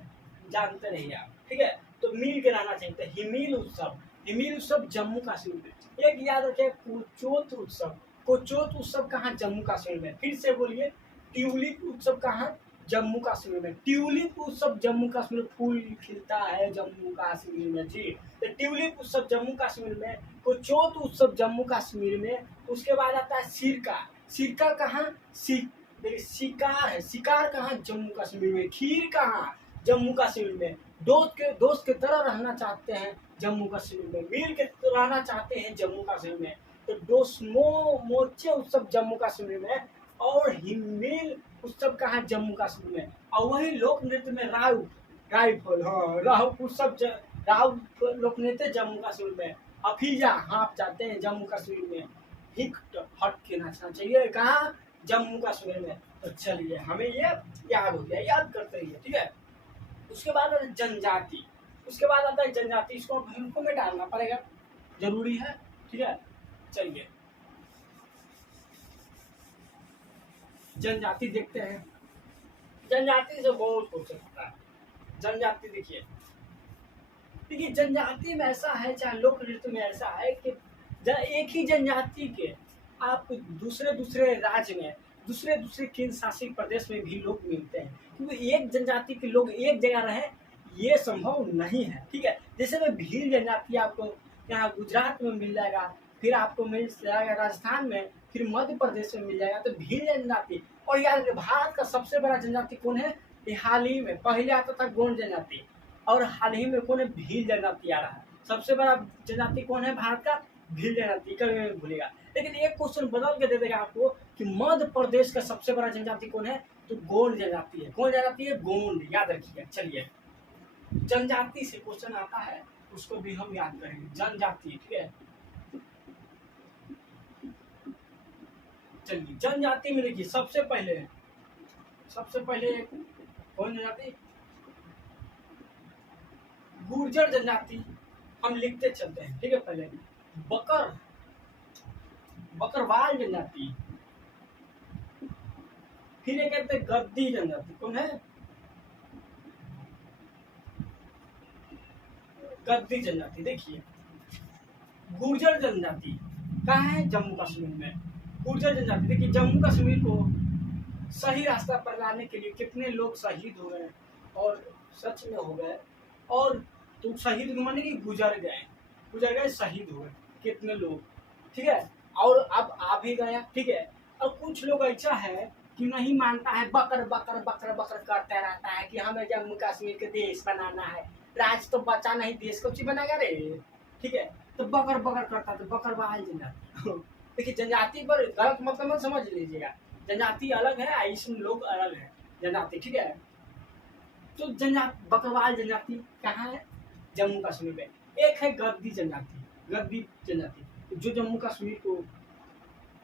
जानते रहिए आप, ठीक है। तो मिल के रहना चाहिए। तो हिमील उत्सव, हिमील उत्सव जम्मू कश्मीर में। एक याद रखिए, कोचोत उत्सव, कोचोत उत्सव कहाँ? जम्मू कश्मीर में। फिर से बोलिए, ट्यूलिप उत्सव कहाँ? जम्मू कश्मीर में। ट्यूलिप उत्सव जम्मू कश्मीर, फूल खिलता है जम्मू कश्मीर में जी। तो ट्यूलिप उत्सव जम्मू कश्मीर में। कोचोत उत्सव जम्मू कश्मीर में। उसके बाद आता है सिरका, सिरका कहाँ? शिकार है, शिकार कहाँ? जम्मू कश्मीर में। खीर कहाँ? जम्मू कश्मीर में। दोस्त के तरह रहना चाहते हैं जम्मू कश्मीर में, मिल के रहना चाहते हैं जम्मू कश्मीर में। तो दोस्मोचे उत्सव जम्मू कश्मीर में। और हिमेल उत्सव कहाँ? जम्मू कश्मीर में। और वही लोक नृत्य में राइफल, हाँ, राहुल उत्सव राहुल लोक नृत्य जम्मू कश्मीर में। अफीजा हाँप जाते हैं जम्मू कश्मीर में। हिट हट के नाचना चाहिए कहाँ? जम्मू कश्मीर में। तो चलिए, हमें ये याद हो गया, याद करते रहिए, ठीक है। उसके बाद आता है जनजाति, उसके बाद आता है जनजाति, इसको हमको में डालना पड़ेगा, जरूरी है, ठीक है। चलिए, जनजाति देखते हैं। जनजाति से बहुत हो सकता है। जनजाति देखिए, देखिए जनजाति में ऐसा है, चाहे लोक नृत्य में ऐसा है कि एक ही जनजाति के आप दूसरे दूसरे राज्य में, दूसरे दूसरे केंद्र शासित प्रदेश में भी लोग मिलते हैं। क्योंकि एक जनजाति के लोग एक जगह रहे ये संभव नहीं है। ठीक है, जैसे में भील जनजाति आपको यहाँ गुजरात में मिल जाएगा, फिर आपको मिल जाएगा राजस्थान में, फिर मध्य प्रदेश में मिल जाएगा। तो भील जनजाति, और याद रखिए भारत का सबसे बड़ा जनजाति कौन है, ये हाल ही में, पहले आता था गोंड जनजाति और हाल ही में कौन है, भील जनजाति आ रहा है। सबसे बड़ा जनजाति कौन है भारत का, भील जनजाति, कभी नहीं भूलेगा। लेकिन एक क्वेश्चन बदल के दे देगा आपको कि मध्य प्रदेश का सबसे बड़ा जनजाति कौन है, तो गोंड जनजाति है। कौन जनजाति है, गोंड, याद रखिए। चलिए जनजाति से क्वेश्चन आता है उसको भी हम याद करेंगे, जनजाति। ठीक है, चलिए जनजाति में देखिए सबसे पहले कौन जनजाति, गुर्जर जनजाति हम लिखते चलते हैं। ठीक है, पहले बकरवाल जनजाति, फिर ये कहते हैं गद्दी जनजाति। कौन है, गद्दी जनजाति। देखिए गुर्जर जनजाति कहाँ है, जम्मू कश्मीर में। गुर्जर जनजाति देखिए जम्मू कश्मीर को सही रास्ता पर लाने के लिए कितने लोग शहीद हो गए, और सच में हो गए, और तो शहीद माने कि गुजर गए, शहीद हो गए कितने लोग। ठीक है, और अब आ भी गया। ठीक है, और कुछ लोग ऐसा है कि नहीं मानता है, बकर बकर बकर बकर करता रहता है कि हमें जम्मू कश्मीर के देश बनाना है। राज तो बचा नहीं, देश को बनाएगा रे। ठीक है, तो बकर बकर करता, तो बकरवाल जनजाति। देखिए जनजाति पर गलत मतलब मत समझ लीजिएगा, जनजाति अलग है, इसमें लोग अलग है जनजाति। ठीक है, तो बकरवाल जनजाति कहाँ है, जम्मू कश्मीर में। एक है गद्दी जनजाति, जो जम्मू कश्मीर को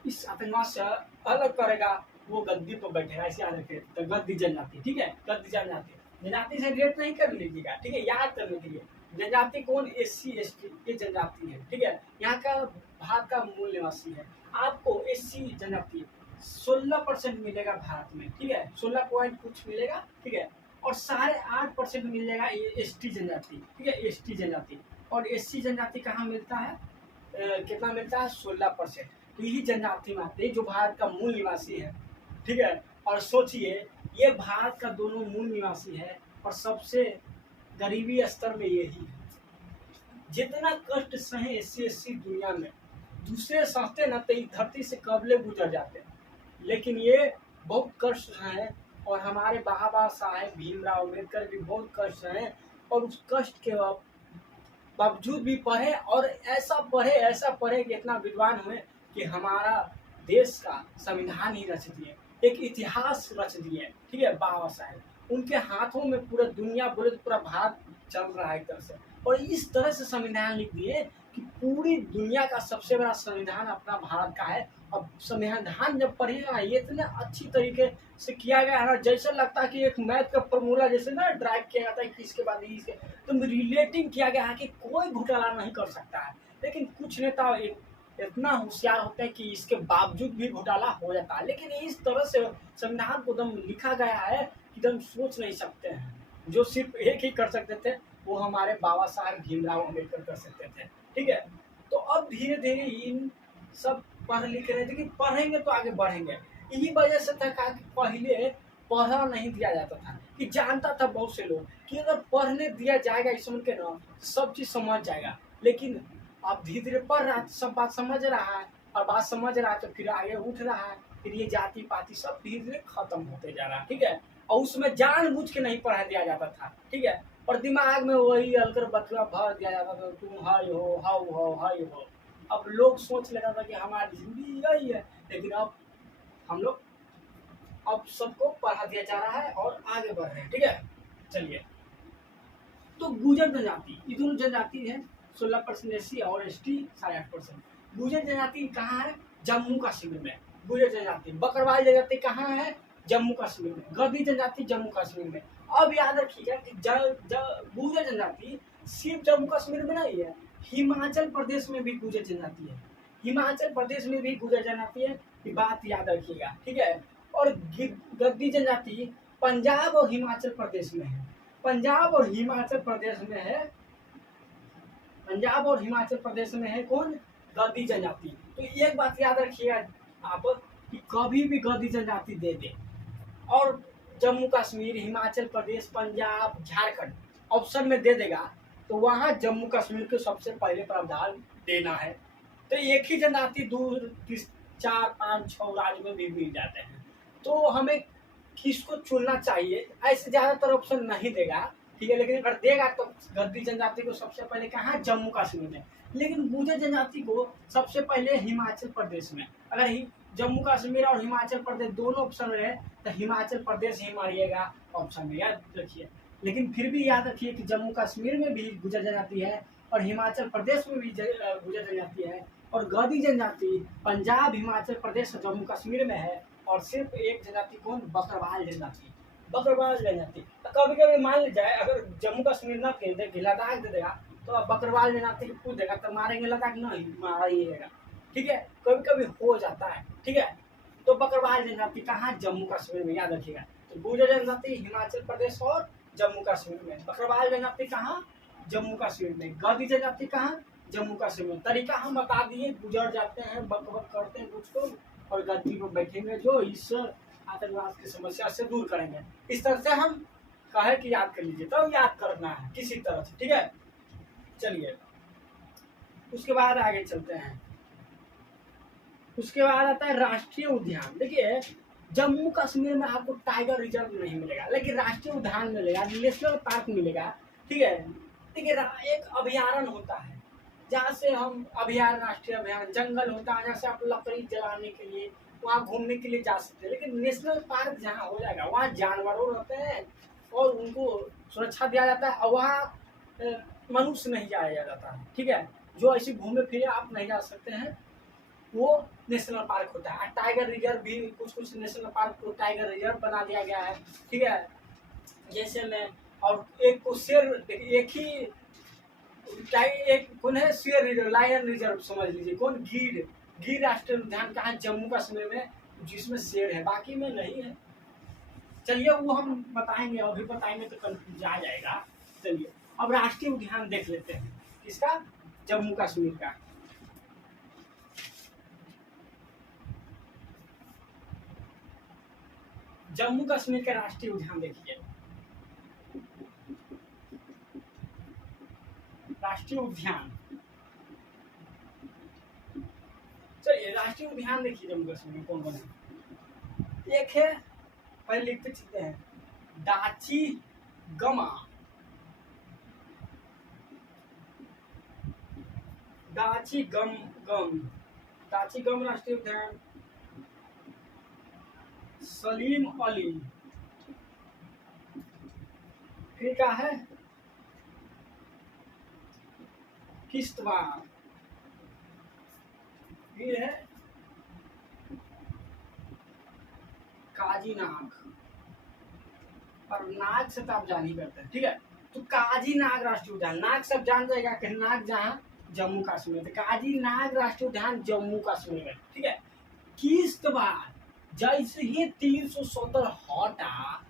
इस आतंकवाद से अलग करेगा, वो गद्दी पर बैठेगा, ऐसे याद रखिए। तो गद्दी जनजाति। ठीक है, गद्दी जनजाति से रेट नहीं कर लीजिएगा। ठीक है, याद करने के लिए जनजाति कौन, SC ST ये जनजाति है। ठीक है, यहाँ का भारत का मूल निवासी है। आपको SC जनजाति 16% मिलेगा भारत में। ठीक है, 16 पॉइंट कुछ मिलेगा। ठीक है, और 8.5% मिल जाएगा ST जनजाति। ठीक है, ST जनजाति, और SC जनजाति कहाँ मिलता है, कितना मिलता है, 16%। तो यही जनजाति में आते हैं जो भारत का मूल निवासी है। ठीक है, और सोचिए ये भारत का दोनों मूल निवासी है, और सबसे गरीबी स्तर में यही है। जितना कष्ट सहे SC SC दुनिया में, दूसरे सहते न तो धरती से कबले गुजर जाते हैं, लेकिन ये बहुत कष्ट है। और हमारे बाबा साहेब भीमराव अम्बेडकर भी बहुत कष्ट हैं, और उस कष्ट के बावजूद भी पढ़े, और ऐसा पढ़े कि इतना विद्वान हुए कि हमारा देश का संविधान ही रच दिए, एक इतिहास रच दिए। ठीक है, बाबा साहेब, उनके हाथों में पूरा दुनिया बोले तो पूरा भारत चल रहा है एक तरह से, और इस तरह से संविधान लिख दिए कि पूरी दुनिया का सबसे बड़ा संविधान अपना भारत का है। अब संविधान जब पढ़िएगा ना, ये इतने अच्छी तरीके से किया गया है ना, जैसे लगता है कि एक मैथ का फॉर्मूला जैसे ना ड्राइव किया जाता है कि इसके बाद इसके, तो रिलेटिंग किया गया है कि कोई घोटाला नहीं कर सकता है। लेकिन कुछ नेता इतना होशियार होते हैं कि इसके बावजूद भी घोटाला हो जाता है। लेकिन इस तरह से संविधान को एकदम लिखा गया है कि एकदम सोच नहीं सकते हैं। जो सिर्फ एक ही कर सकते थे वो हमारे बाबा साहब भीमराव अम्बेडकर कर सकते थे। ठीक है, तो अब धीरे धीरे इन सब पढ़ लिख रहे थे कि पढ़ेंगे तो आगे बढ़ेंगे। यही वजह से था कि पहले पढ़ा नहीं दिया जाता था, कि जानता था बहुत से लोग कि अगर पढ़ने दिया जाएगा इस समझ के ना सब चीज समझ जाएगा। लेकिन अब धीरे धीरे पढ़ रहा है, सब बात समझ रहा है, और बात समझ रहा है तो फिर आगे उठ रहा है, फिर ये जाति पाति सब धीरे धीरे खत्म होते जा रहा है। ठीक है, और उसमें जानबूझ के नहीं पढ़ा दिया जाता था। ठीक है, और दिमाग में वही अलकर बतला भर दिया जाता था, तुम हाई हो, हाउ हो, हाई हो। अब लोग सोच लेता था कि हमारी जिंदगी यही है। लेकिन अब हम लोग अब सबको पढ़ा दिया जा रहा है और आगे बढ़ रहे हैं। ठीक है, चलिए, तो गुर्जर जनजाति, ये दोनों जनजाति है, 16% SC और ST 8.5%। गुर्जर जनजाति कहाँ है, जम्मू कश्मीर में। गुर्जर जनजाति, बकरवाल जनजाति कहाँ है, जम्मू कश्मीर में। गद्दी जनजाति जम्मू कश्मीर में। अब याद रखिएगा कि गुर्जर जनजाति सिर्फ जम्मू कश्मीर में नहीं है, हिमाचल प्रदेश में भी गुर्जर जनजाति है। हिमाचल प्रदेश में भी गुर्जर जनजाति है, ये बात याद रखिएगा। ठीक है, और गद्दी जनजाति पंजाब और हिमाचल प्रदेश में है। पंजाब और हिमाचल प्रदेश में है, पंजाब और हिमाचल प्रदेश में है कौन, गद्दी जनजाति। तो एक बात याद रखिएगा आप कि कभी भी गद्दी जनजाति दे दे और जम्मू कश्मीर, हिमाचल प्रदेश, पंजाब, झारखंड ऑप्शन में दे देगा तो वहाँ जम्मू कश्मीर को सबसे पहले प्रावधान देना है। तो एक ही जनजाति दूर 4, 5, 6 राज्य में भी मिल जाते हैं। तो हमें किसको चुनना चाहिए? ऐसे ज़्यादातर ऑप्शन नहीं देगा, ठीक है, लेकिन अगर देगा तो गद्दी जनजाति को सबसे पहले कहाँ? जम्मू कश्मीर में। लेकिन गुर्जर जनजाति को सबसे पहले हिमाचल प्रदेश में। अगर जम्मू कश्मीर और हिमाचल प्रदेश दोनों ऑप्शन रहे तो हिमाचल प्रदेश ही मारिएगा ऑप्शन में, याद रखिए। लेकिन फिर भी याद रखिए कि जम्मू कश्मीर में भी गुर्जर जनजाति है और हिमाचल प्रदेश में भी गुर्जर जनजाति है, और गद्दी जनजाति पंजाब, हिमाचल प्रदेश और जम्मू कश्मीर में है। और सिर्फ एक जनजाति कौन? बकरवाल जनजाति। बकरवाल जनजाति तो कभी कभी मान ली जाए अगर जम्मू कश्मीर ना कह दे, लद्दाख दे देगा तो अब बकरवाल जनजाति को पूछ देगा तो मारेंगे, लद्दाख नहीं मारेगा, ठीक है, कभी कभी हो जाता है, ठीक है। तो बकरवाल जनजाति कहाँ? जम्मू कश्मीर में, याद रखिएगा। तो गुर्जर जनजाति हिमाचल प्रदेश और जम्मू कश्मीर में, बकरवाल जनजाति कहाँ? जम्मू कश्मीर में, गद्दी जनजाति कहाँ? जम्मू कश्मीर में। तरीका हम बता दिए, गुजर जाते हैं, बक बक करते हैं कुछ को, और गद्दी पर बैठेंगे जो इस आतंकवाद की समस्या से दूर करेंगे। इस तरह से हम कहे कि याद कर लीजिए, तो याद करना है किसी तरह से, ठीक है। चलिए उसके बाद आगे चलते हैं। उसके बाद आता है राष्ट्रीय उद्यान। देखिए जम्मू कश्मीर में आपको टाइगर रिजर्व नहीं मिलेगा, लेकिन राष्ट्रीय उद्यान मिलेगा, नेशनल पार्क मिलेगा, ठीक है। देखिए एक अभयारण्य होता है जहाँ से हम अभयारण्य, राष्ट्रीय अभयारण्य, जंगल होता है जहाँ से आप लकड़ी जलाने के लिए वहाँ घूमने के लिए जा सकते हैं। लेकिन नेशनल पार्क जहाँ हो जाएगा वहाँ जानवरों रहते हैं और उनको सुरक्षा दिया जाता है, और वहाँ मनुष्य नहीं जाया जाता है, ठीक है। जो ऐसे घूमे फिरे आप नहीं जा सकते हैं, वो नेशनल पार्क होता है। टाइगर रिजर्व भी कुछ नेशनल पार्क को टाइगर रिजर्व बना दिया गया है, ठीक है। जैसे में और एक को शेर, एक ही एक कौन है? शेर रिजर्व, लायन रिजर्व समझ लीजिए। कौन? गिर राष्ट्रीय उद्यान कहाँ? जम्मू कश्मीर में, जिसमें शेर है, बाकी में नहीं है। चलिए वो हम बताएंगे, अभी बताएंगे तो कंफ्यूज आ जाएगा। चलिए अब राष्ट्रीय उद्यान देख लेते हैं, किसका? जम्मू कश्मीर का। जम्मू कश्मीर का राष्ट्रीय उद्यान देखिए, राष्ट्रीय उद्यान। चलिए राष्ट्रीय उद्यान देखिए जम्मू कश्मीर में कौन कौन है। एक है, पहले लिखते चलते हैं, दाची गमा, दाची गम राष्ट्रीय उद्यान। सलीम अली, फिर क्या है? किश्तवाड़, फिर है काजीनाग, और नाग से तो आप जान ही करते हैं, ठीक है। तो काजीनाग राष्ट्रीय उद्यान, नाग सब जान जाएगा कि नाग जहाँ जम्मू कश्मीर में, तो काजीनाग राष्ट्रीय उद्यान जम्मू कश्मीर में, ठीक है। किश्तवाड़, जैसे ही 370 हटा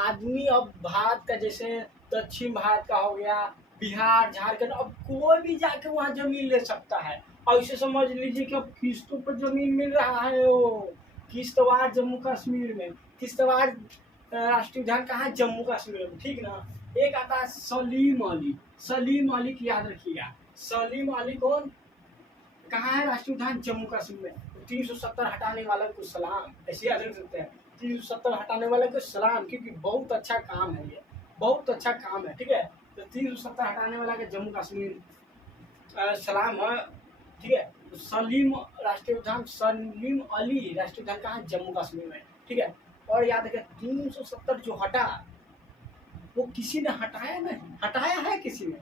आदमी, अब भारत का जैसे दक्षिण भारत का हो गया, बिहार, झारखंड, अब कोई भी जाके वहाँ जमीन ले सकता है। और इसे समझ लीजिए कि अब किस्तों पर जमीन मिल रहा है। वो किश्तवाड़ जम्मू कश्मीर में, किश्तवाड़ राष्ट्रीय उद्यान कहाँ है? जम्मू कश्मीर में, ठीक ना। एक आता है सलीम अली, सलीम अली की याद रखिएगा। सलीम अली कौन? कहाँ है राष्ट्रीय उद्यान? जम्मू कश्मीर में। 370 हटाने वाले को सलाम, ऐसे याद रख सकते हैं, 370 हटाने वाले को सलाम, क्योंकि बहुत अच्छा काम है, ये बहुत अच्छा काम है, ठीक है। तो 370 हटाने वाला के जम्मू कश्मीर सलाम है, ठीक है। तो सलीम राष्ट्रीय उद्यान, सलीम अली राष्ट्रीय उद्यान कहाँ? जम्मू कश्मीर में, ठीक है। और याद रखें 370 जो हटा वो किसी ने हटाया नहीं, हटाया है किसी ने,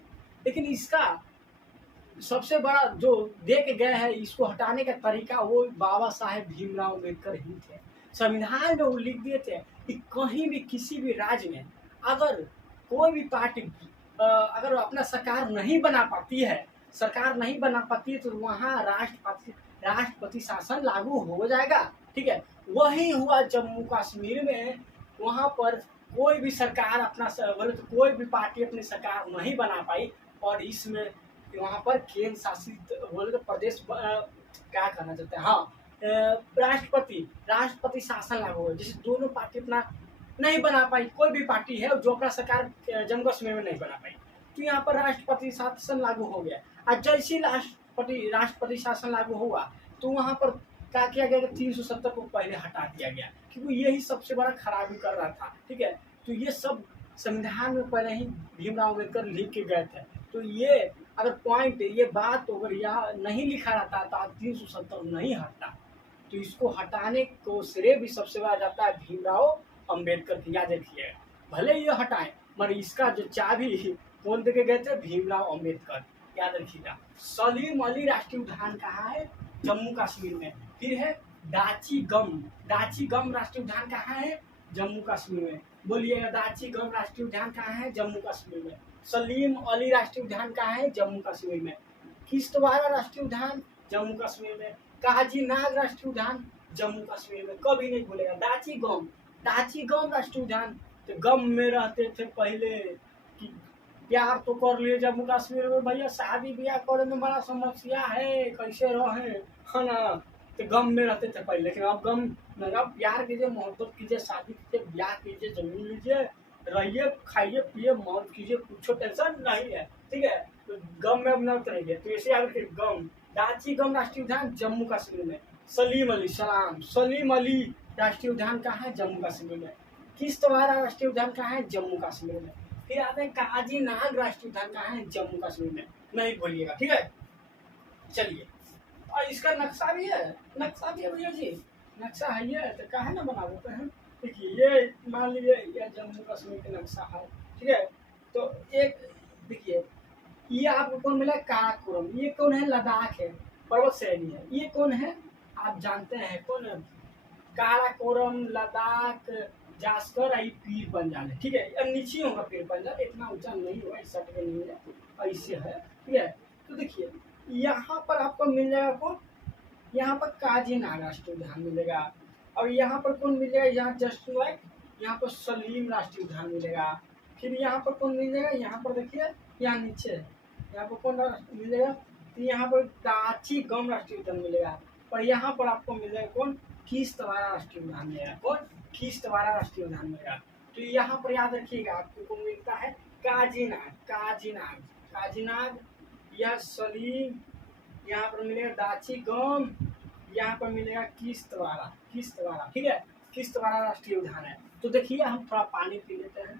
लेकिन इसका सबसे बड़ा जो दे के गए हैं इसको हटाने का तरीका वो बाबा साहेब भीमराव अम्बेडकर ही थे। संविधान में वो लिख दिए थे कि कहीं भी किसी भी राज्य में अगर कोई भी पार्टी अगर अपना सरकार नहीं बना पाती है, तो वहाँ राष्ट्रपति शासन लागू हो जाएगा, ठीक है। वही हुआ जम्मू कश्मीर में। वहाँ पर कोई भी सरकार बोले तो कोई भी पार्टी अपनी सरकार नहीं बना पाई, और इसमें वहाँ पर केंद्र शासित बोले तो प्रदेश क्या करना चाहते हैं, हाँ, राष्ट्रपति शासन लागू हो। जैसे दोनों पार्टी अपना नहीं बना पाई, कोई भी पार्टी है जो अपना सरकार जम्मू कश्मीर में नहीं बना पाई। तो यहाँ पर राष्ट्रपति शासन लागू हो गया। और जैसे ही राष्ट्रपति शासन लागू हुआ तो वहाँ पर क्या किया गया कि 370 को पहले हटा दिया गया, क्योंकि यही सबसे बड़ा खराबी कर रहा था। ठीक है, तो ये सब संविधान में पहले ही भीमराव अम्बेडकर लिख के गए थे। तो ये अगर पॉइंट, ये बात अगर यहाँ नहीं लिखा रहता तो आज 370 नहीं हटता। तो इसको हटाने को श्रेय भी सबसे बड़ा जाता है भीमराव अम्बेडकर की, याद रखिएगा। भले ये हटाएं मगर इसका जो चाबी कौन देके गए थे, भीमराव अम्बेडकर, याद रखिएगा। सलीम अली राष्ट्रीय उद्यान कहाँ है, जम्मू कश्मीर में। फिर है दाची गम राष्ट्रीय उद्यान कहाँ है, जम्मू कश्मीर में। बोलिएगा, दाची गम राष्ट्रीय उद्यान कहाँ है, जम्मू कश्मीर में। सलीम अली राष्ट्रीय उद्यान कहाँ है, जम्मू कश्मीर में। किश्तवाड़ राष्ट्रीय उद्यान, जम्मू कश्मीर में। काजीनाग राष्ट्रीय उद्यान, जम्मू कश्मीर में। कभी नहीं भूलेगा। दाची गम राष्ट्रीय उद्यान। तो गम में रहते थे पहले कि प्यार तो कर लिए जम्मू कश्मीर में, भैया शादी ब्याह करे में बड़ा समस्या है, कैसे रहे, है ना। तो गम में रहते थे पहले, लेकिन अब गम नहीं, अब प्यार कीजिए, मोहब्बत कीजिए, शादी कीजिए, ब्याह कीजिए, जमीन लीजिए, रहिए, खाइए, पिए, मौज कीजिए, कुछ टेंशन नहीं है। ठीक है, तो गम में अब न उतरेंगे। तो ऐसे आगे फिर गम, दाची गम राष्ट्रीय उद्यान, जम्मू कश्मीर में। सलीम अली राष्ट्रीय उद्यान कहाँ है, जम्मू कश्मीर में। किश्तवाड़ राष्ट्रीय उद्यान कहाँ है, जम्मू कश्मीर में। फिर आते हैं काजीनाग राष्ट्रीय उद्यान कहाँ है, जम्मू कश्मीर में। नहीं भूलिएगा, ठीक है। चलिए, और इसका नक्शा भी है भैया जी, नक्शा है ये, तो काहे ना बना देते हैं। देखिए, ये मान लीजिए ये जम्मू कश्मीर का नक्शा है, ठीक है। तो एक देखिए, ये आपको कौन मिला, काराकोरम। ये कौन है, लद्दाख है, पर्वत श्रेणी है। ये कौन है, आप जानते हैं कौन है, काराकोरम, लद्दाख, जास्कर, आई पीर पंजाल है। ठीक है, अब नीचे होगा पीर पंजाल, इतना ऊंचा नहीं होगा, इस सट में नहीं है, ऐसे है। ठीक है, तो देखिए यहाँ पर आपको मिल जाएगा कौन, यहाँ पर काजीनाग राष्ट्रीय उद्यान मिलेगा। और यहाँ पर कौन मिलेगा, यहाँ जस्ट लाइक यहाँ पर सलीम राष्ट्रीय उद्यान मिलेगा। फिर यहाँ पर कौन मिल जाएगा, यहाँ पर देखिए, यहाँ नीचे यहाँ पर कौन मिलेगा, तो यहाँ पर दाची गम राष्ट्रीय उद्यान मिलेगा। और यहाँ पर आपको मिल जाएगा कौन, किश्तवाड़ राष्ट्रीय उद्यान मिलेगा। कौन, किश्तवाड़ राष्ट्रीय उद्यान मिलेगा। तो यहाँ पर याद रखिएगा, आपको कौन मिलता है, काजीनाग, यह सलीम, यहाँ पर मिलेगा दाची गम, यहाँ पर मिलेगा किश्तवाड़। ठीक है, किश्तवाड़ राष्ट्रीय उद्यान है। तो देखिए, हम थोड़ा पानी पी लेते हैं।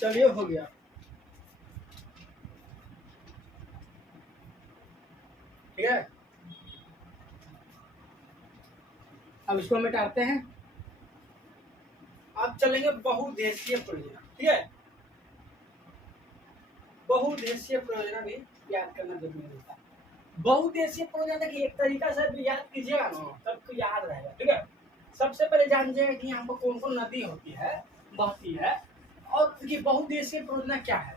चलिए हो गया। ठीक है, अब इसको मिटाते हैं। अब चलेंगे बहुउद्देशीय परियोजना। ठीक है, बहुउद्देशीय परियोजना भी याद करना जरूरी होता है। बहुउद्देशीय परियोजना देखिए, एक तरीका से भी याद कीजिएगा ना, तब तो याद रहेगा। ठीक है, सबसे पहले जान जाएगा कि यहाँ पर कौन कौन नदी होती है, बहती है। और देखिए, बहुउद्देशीय परियोजना क्या है,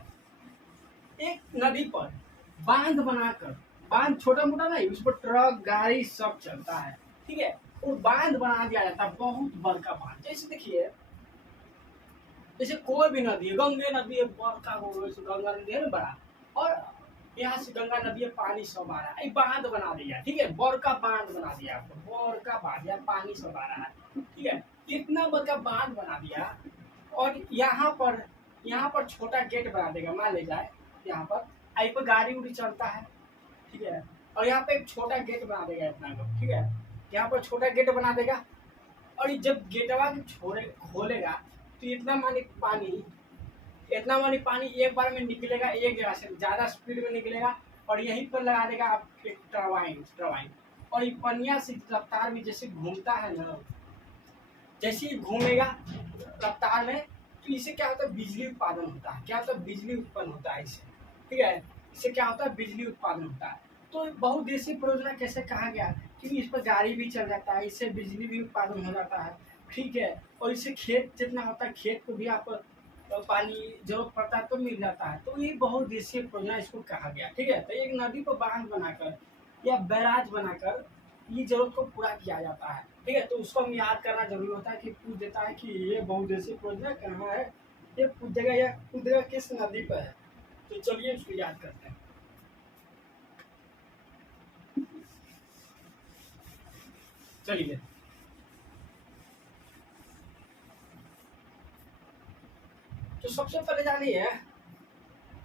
एक नदी पर बांध बनाकर, बांध छोटा मोटा नहीं, उस पर ट्रक गाड़ी सब चलता है। ठीक है, वो बांध बना दिया जाता है, बहुत बड़का बांध। जैसे देखिए, जैसे कोई भी नदी है, गंगे नदी है, बड़का गंगा नदी है ना बड़ा, और यहाँ से गंगा नदी है, पानी सब आ रहा है, बांध बना दिया। ठीक है, बड़का बांध बना दिया आपको, बड़का बांध, यहाँ पानी सब आ रहा है। ठीक है, इतना बड़का बांध बना दिया। और यहाँ पर छोटा गेट बना देगा, मान ले जाए यहाँ पर, आई पर गाड़ी उड़ी चलता है। ठीक है, और यहाँ पे एक छोटा गेट बना देगा इतना को, ठीक है। यहाँ पर छोटा गेट बना देगा और ये जब गेटवा छोड़े खोलेगा तो इतना पानी एक बार में निकलेगा, एक जगह से ज़्यादा स्पीड में निकलेगा और यहीं पर लगा देगा आप एक टरबाइन। और ये पनिया से रफ्तार में जैसे घूमता है ना, जैसे ही घूमेगा रफ्तार में, तो इससे क्या होता है, बिजली उत्पादन होता है। क्या होता है, बिजली उत्पन्न होता है इससे, ठीक है। इससे क्या होता है, बिजली उत्पादन होता है। तो बहुउद्देशीय परियोजना कैसे कहा गया, क्योंकि इस पर गाड़ी भी चल जाता है, इससे बिजली भी उत्पादन हो जाता है, ठीक है। और इससे खेत जितना होता है, खेत को भी आप पानी जरूरत पड़ता है तो मिल जाता है। तो ये बहुउद्देशीय परियोजना इसको कहा गया, ठीक है। तो एक नदी को बांध बनाकर या बैराज बनाकर ये जरूरत को पूरा किया जाता है, ठीक है। तो उसको हम याद करना जरूरी होता है कि पूछ देता है कि ये बहुउद्देशीय परियोजना कहाँ है, ये पूछ देगा या पूछ देगा किस नदी पर है। तो चलिए उसको याद करते हैं। चलिए, तो सबसे पहले जानिए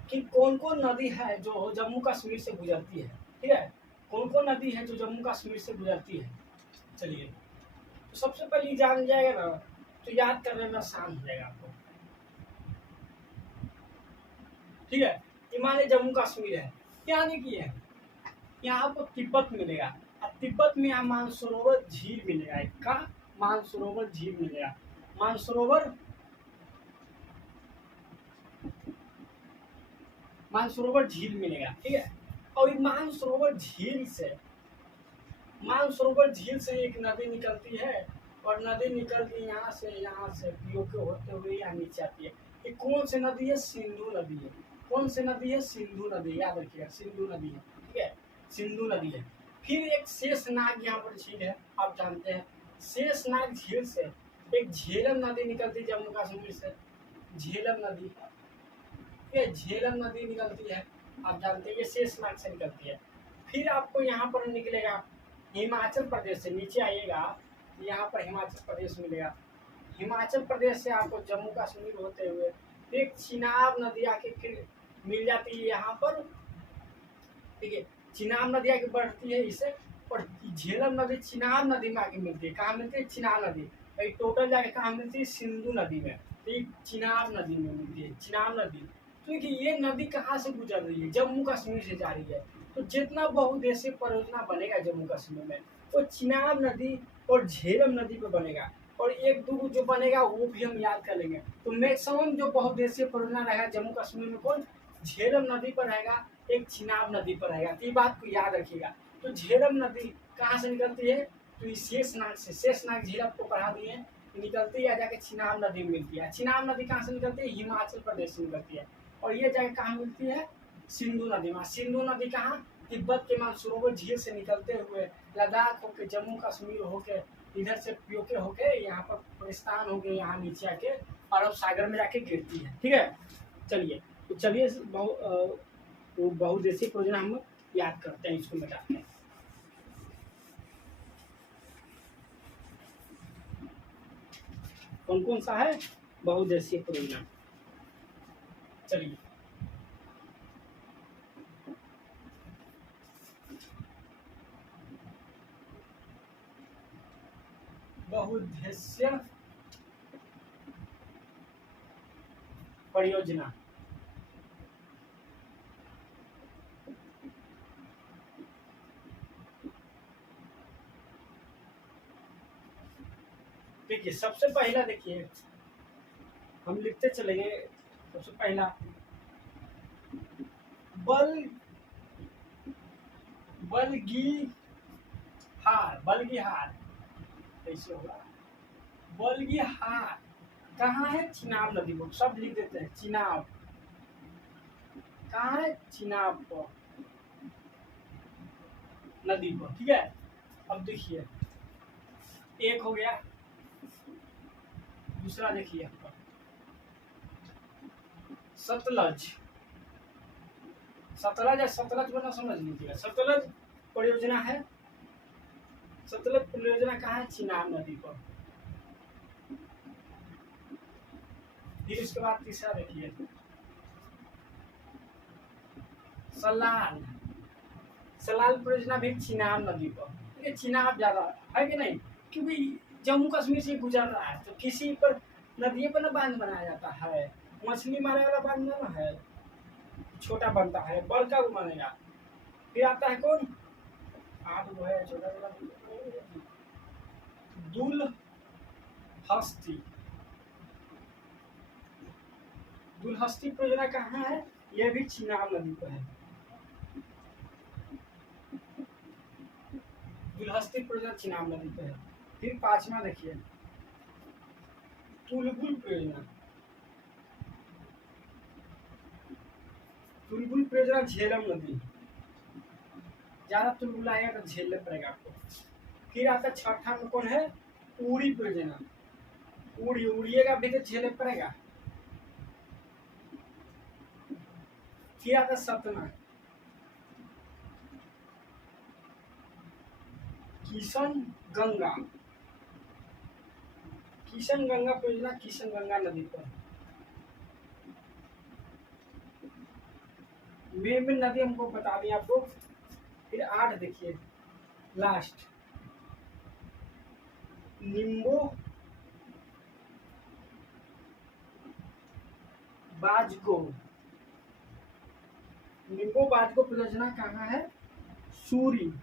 कि कौन कौन नदी है जो जम्मू कश्मीर से गुजरती है, ठीक है। कौन कौन नदी है जो जम्मू कश्मीर से गुजरती है। चलिए, तो सबसे पहले जान जाएगा ना, तो याद करने में आसान हो जाएगा आपको, ठीक है। ये माने जम्मू कश्मीर है, यहाँ देखिए यहाँ आपको तिब्बत मिलेगा और तिब्बत में यहाँ मानसरोवर झील मिलेगा। कहाँ, मानसरोवर झील मिलेगा। मानसरोवर मानसरोवर झील मिलेगा, ठीक है। और ये मानसरोवर झील से एक नदी निकलती है और नदी निकल के यहाँ से पीओके होते हुए यहाँ नीचे आती है। ये कौन सी नदी है, सिंधु नदी है। कौन सी नदी है, सिंधु नदी, याद रखिएगा सिंधु नदी है, ठीक है, सिंधु नदी है। फिर एक शेषनाग यहाँ पर झील है, आप जानते हैं। शेषनाग झील से एक झेलम नदी निकलती है जम्मू कश्मीर से, झेलम नदी, ये झेलम नदी निकलती है, आप जानते हैं, ये शेषनाग से निकलती है। फिर आपको यहाँ पर निकलेगा हिमाचल प्रदेश से, नीचे आइएगा यहाँ पर हिमाचल प्रदेश मिलेगा। हिमाचल प्रदेश से आपको जम्मू कश्मीर होते हुए एक चिनाब नदी आके फिर मिल जाती है यहाँ पर, ठीक है। चिनाब नदी आके बढ़ती है इसे, और झेलम नदी चिनाब नदी में आके मिलती है। कहाँ मिलती है, चिनाब नदी। टोटल जाके कहाँ मिलती है, सिंधु नदी में। तो ये चिनाब नदी में मिलती है, चिनाब नदी। तो ये नदी कहाँ से गुजर रही है, जम्मू कश्मीर से जा रही है। तो जितना बहुउद्देशीय परियोजना बनेगा जम्मू कश्मीर में, वो चिनाब नदी और झेलम नदी पे बनेगा। और एक दो जो बनेगा वो भी हम याद कर लेंगे। तो मैक्सिमम जो बहुउद्देशीय परियोजना रहेगा जम्मू कश्मीर में, कौन, झेलम नदी पर रहेगा, एक चिनाब नदी पर रहेगा। तो ये बात को याद रखिएगा। तो झेलम नदी कहाँ से निकलती है, तो शेषनाग से, शेषनाग झील आपको पढ़ा दिए हैं, निकलती है जाके चिनाब नदी में मिलती है। चिनाब नदी कहाँ से निकलती है, हिमाचल प्रदेश से निकलती है। और ये जगह कहाँ मिलती है, सिंधु नदी में। सिंधु नदी कहाँ, तिब्बत के मानसरोवर झील से निकलते हुए लद्दाख होके, जम्मू कश्मीर होके, इधर से पीओके होके यहाँ पर पाकिस्तान होके यहाँ नीचे आके अरब सागर में जाके गिरती है, ठीक है। चलिए, तो चलिए बहुउद्देशीय परियोजना हम याद करते हैं, इसको मिटाते हैं। कौन कौन सा है बहुउद्देशीय परियोजना, चलिए। बहुउद्देशीय परियोजना, देखिए सबसे पहला, देखिए हम लिखते चलेंगे। सबसे पहला बल्गिहार कैसे होगा, बल्गिहार कहाँ है, चिनाब नदी को सब लिख देते हैं। चिनाब कहाँ है, चिनाब को नदी को, ठीक है। अब देखिए एक हो गया, दूसरा देखिए सतलज, सतलज है, सतलज बना समझ लीजिएगा। सतलज परियोजना है, सतलज परियोजना कहाँ है, चिनाब नदी पर। फिर इसके बाद तीसरा देखिए सलाल, सलाल परियोजना भी चिनाब नदी पर, ठीक है, चिनाब ज्यादा है कि नहीं, क्योंकि जम्मू कश्मीर से गुजर रहा है तो किसी पर नदियों पर ना बांध बनाया जाता है, मछली मारे वाला बांध ना है, छोटा बनता है, बड़का वो बनेगा। फिर आता है कौन, आप वो है छोटा वाला, दुलहस्ती। दुलहस्ती परियोजना कहाँ है, यह भी चिनाब नदी पर है। दुलहस्ती परियोजना चिनाब नदी पर है। फिर पांचवा देखिए, तुलबुल परियोजना। तुलबुल परियोजना झेलम नदी, ज्यादा तुलबुल आएगा तो झेलना पड़ेगा आपको। फिर आता छठा में कौन है, उड़ी परियोजना। उड़िएगा भी तो झेलना पड़ेगा। फिर आता सतना, किशन गंगा। किशन गंगा परियोजना किशन गंगा नदी पर। मेन नदी हमको बता दी आपको। फिर 8 देखिए लास्ट, निम्बो बाजगो। निम्बो बाजगो परियोजना कहाँ है, सूरी,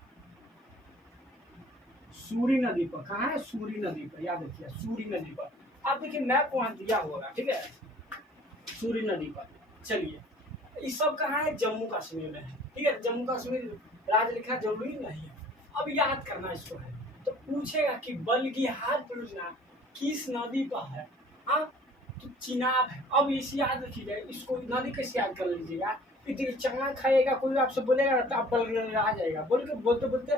सूरी नदी पर। कहाँ है, सूरी नदी पर, याद रखिए सूरी नदी पर। आप देखिए मैप वहां दिया होगा, ठीक है, सूरी नदी पर। चलिए, ये सब कहाँ है, जम्मू कश्मीर में है, ठीक है, जम्मू कश्मीर राज्य लिखना जरूरी नहीं है, अब याद करना इसको है। तो पूछेगा कि बल्गिहार परियोजना किस नदी पर है, हाँ तो चिनाब है। अब इसे याद रखिएगा, इसको नदी कैसे याद कर लीजिएगा, इतनी चना खाएगा कोई आपसे बोलेगा तो आप बलगरा आ जाएगा, बोलते बोलते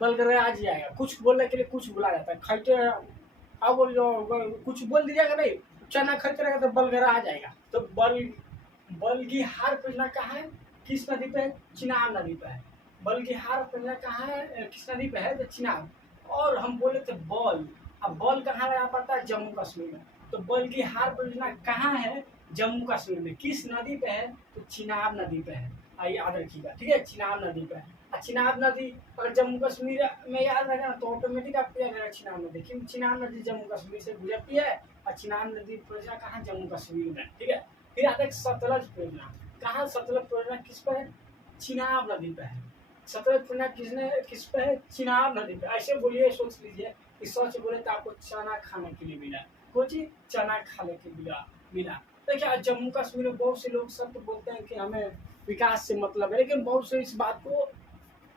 बलगरा आ जाएगा, कुछ बोलने के लिए कुछ बुला जाता है, खाते अब बोल कुछ बोल दीजिएगा नहीं, चना खाते रहेगा तो बलगरा आ जाएगा। तो बल्गिहार परियोजना कहाँ है, किस नदी पे है, चिनाब नदी पे है। बल्गिहार परियोजना कहाँ है, किस नदी पे है, तो चिनाब। और हम बोले थे बल, अब बल कहाँ लगा पड़ता है, जम्मू कश्मीर में। तो बल्गिहार परियोजना कहाँ है, जम्मू कश्मीर में, किस नदी पे है, तो चिनाब नदी पे है। आइए याद रखिएगा, ठीक है, चिनाब नदी पे है। चिनाब नदी अगर जम्मू कश्मीर में याद रहेगा तो ऑटोमेटिक आपको याद रहेगा चिनाब नदी, क्योंकि चिनाब नदी जम्मू कश्मीर से गुजरती है और चिनाब नदी परियोजना कहाँ, जम्मू कश्मीर में, ठीक है। फिर आता है सतलज परियोजना, कहाँ सतलज परियोजना किस पे है, चिनाब नदी पे है। सतलज परियोजना किस पे है, चिनाब नदी पे। ऐसे बोलिए, सोच लीजिए कि सोच बोले तो आपको चना खाने के लिए मिला, कुछ चना खाने के लिए मिला। देखिए जम्मू कश्मीर में बहुत से लोग सब तो बोलते हैं कि हमें विकास से मतलब है, लेकिन बहुत से इस बात को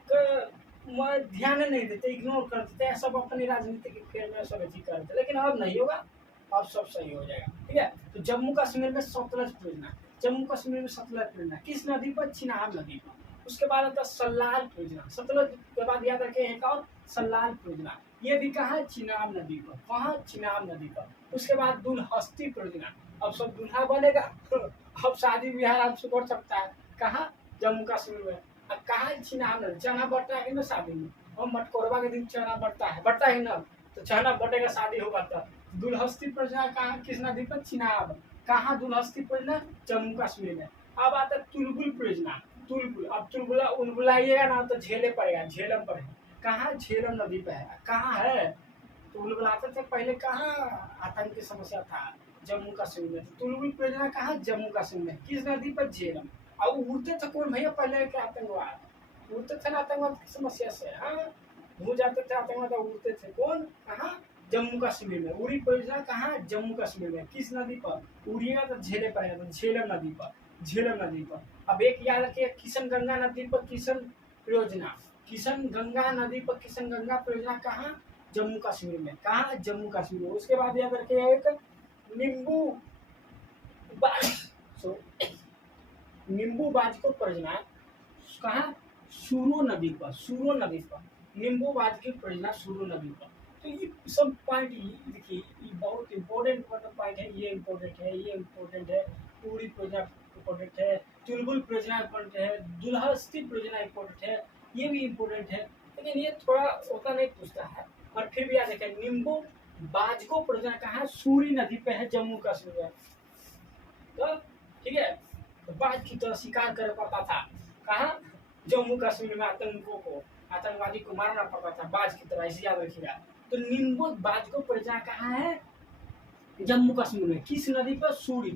ध्यान नहीं देते, इग्नोर कर देते हैं, सब अपनी राजनीति के फेर में सब अथी करते, लेकिन अब नहीं होगा, अब सब सही हो जाएगा, ठीक है। तो जम्मू कश्मीर में सतलज परियोजना, जम्मू कश्मीर में सतलज परियोजना किस नदी पर, चिनाब नदी पर। उसके बाद आता सल्लाल परियोजना, सतलज के बाद याद रखें एक और सल्लाल परियोजना, ये भी कहाँ है, चिनाब नदी पर, कहाँ, चिनाब नदी पर। उसके बाद दुलहस्ती परियोजना, अब सब दूल्हा बनेगा अब शादी ब्याह आपसे कर सकता है, कहाँ, जम्मू कश्मीर में। अब कहाँ चिनाब नदी, चना बढ़ता है ना शादी में, और मटकोरबा के दिन चना बढ़ता है ना, तो चना बढ़ेगा शादी होगा तब। दुलहस्ती परियोजना कहाँ, किस नदी पर, चिनाब, कहाँ दुलहस्ती परियोजना, जम्मू कश्मीर में। अब आता है तुलबुल परियोजना, तुलबुल, अब तुलबुला उलबुलाइएगा ना तो झेले पड़ेगा, झेलम पर है, कहाँ, झेलम नदी पे है, कहाँ है, तो उलबुलाते थे पहले, कहाँ आतंक की समस्या था, जम्मू कश्मीर में। तुलबुल परियोजना कहाँ, जम्मू कश्मीर में, किस नदी पर, झेलम। अब उड़ते थे कौन भैया, पहले के आतंकवाद उड़ते थे ना, आतंकवाद की समस्या से, हाँ भूल जाते थे आतंकवाद, उड़ते थे कौन, कहाँ, जम्मू कश्मीर में। उड़ी परियोजना कहाँ, जम्मू कश्मीर में, किस नदी पर, उड़िएगा तो झेले पड़ेगा, तो झेलम नदी पर, झेलम नदी पर। अब एक याद रखिए, किशन गंगा नदी पर किशन परियोजना, किशन गंगा नदी पर किशन गंगा परियोजना कहाँ, जम्मू कश्मीर में, कहाँ, जम्मू कश्मीर में। उसके बाद याद रखिए एक नींबू नींबू बाजको परियोजना कहाँ, सूरो नदी पर, सूरो नदी पर, नींबू बाजकी परियोजना सूरो नदी पर। तो ये सब पॉइंट देखिए, ये बहुत इंपॉर्टेंट पॉइंट है, ये इम्पोर्टेंट है, ये इम्पोर्टेंट है, पूरी परियोजना इम्पोर्टेंट है, चुलबुल परियोजना इम्पोर्टेंट है, दुलहस्ती परियोजना इम्पोर्टेंट है, ये भी इम्पोर्टेंट है, लेकिन ये थोड़ा उतना नहीं पूछता है, और फिर भी याद रखें नींबू बाजको परियोजना कहाँ है, सूरी नदी पे है, जम्मू कश्मीर में। तो ठीक है, तो बाज की तरह शिकार कर पाता था, कहाँ, जम्मू कश्मीर में आतंकवादी को मारना पड़ता था बाज की तरह, इसे याद रखिएगा। तो नींबू बाज को परिचय कहाँ है? जम्मू कश्मीर में। किस नदी पर? सूरी।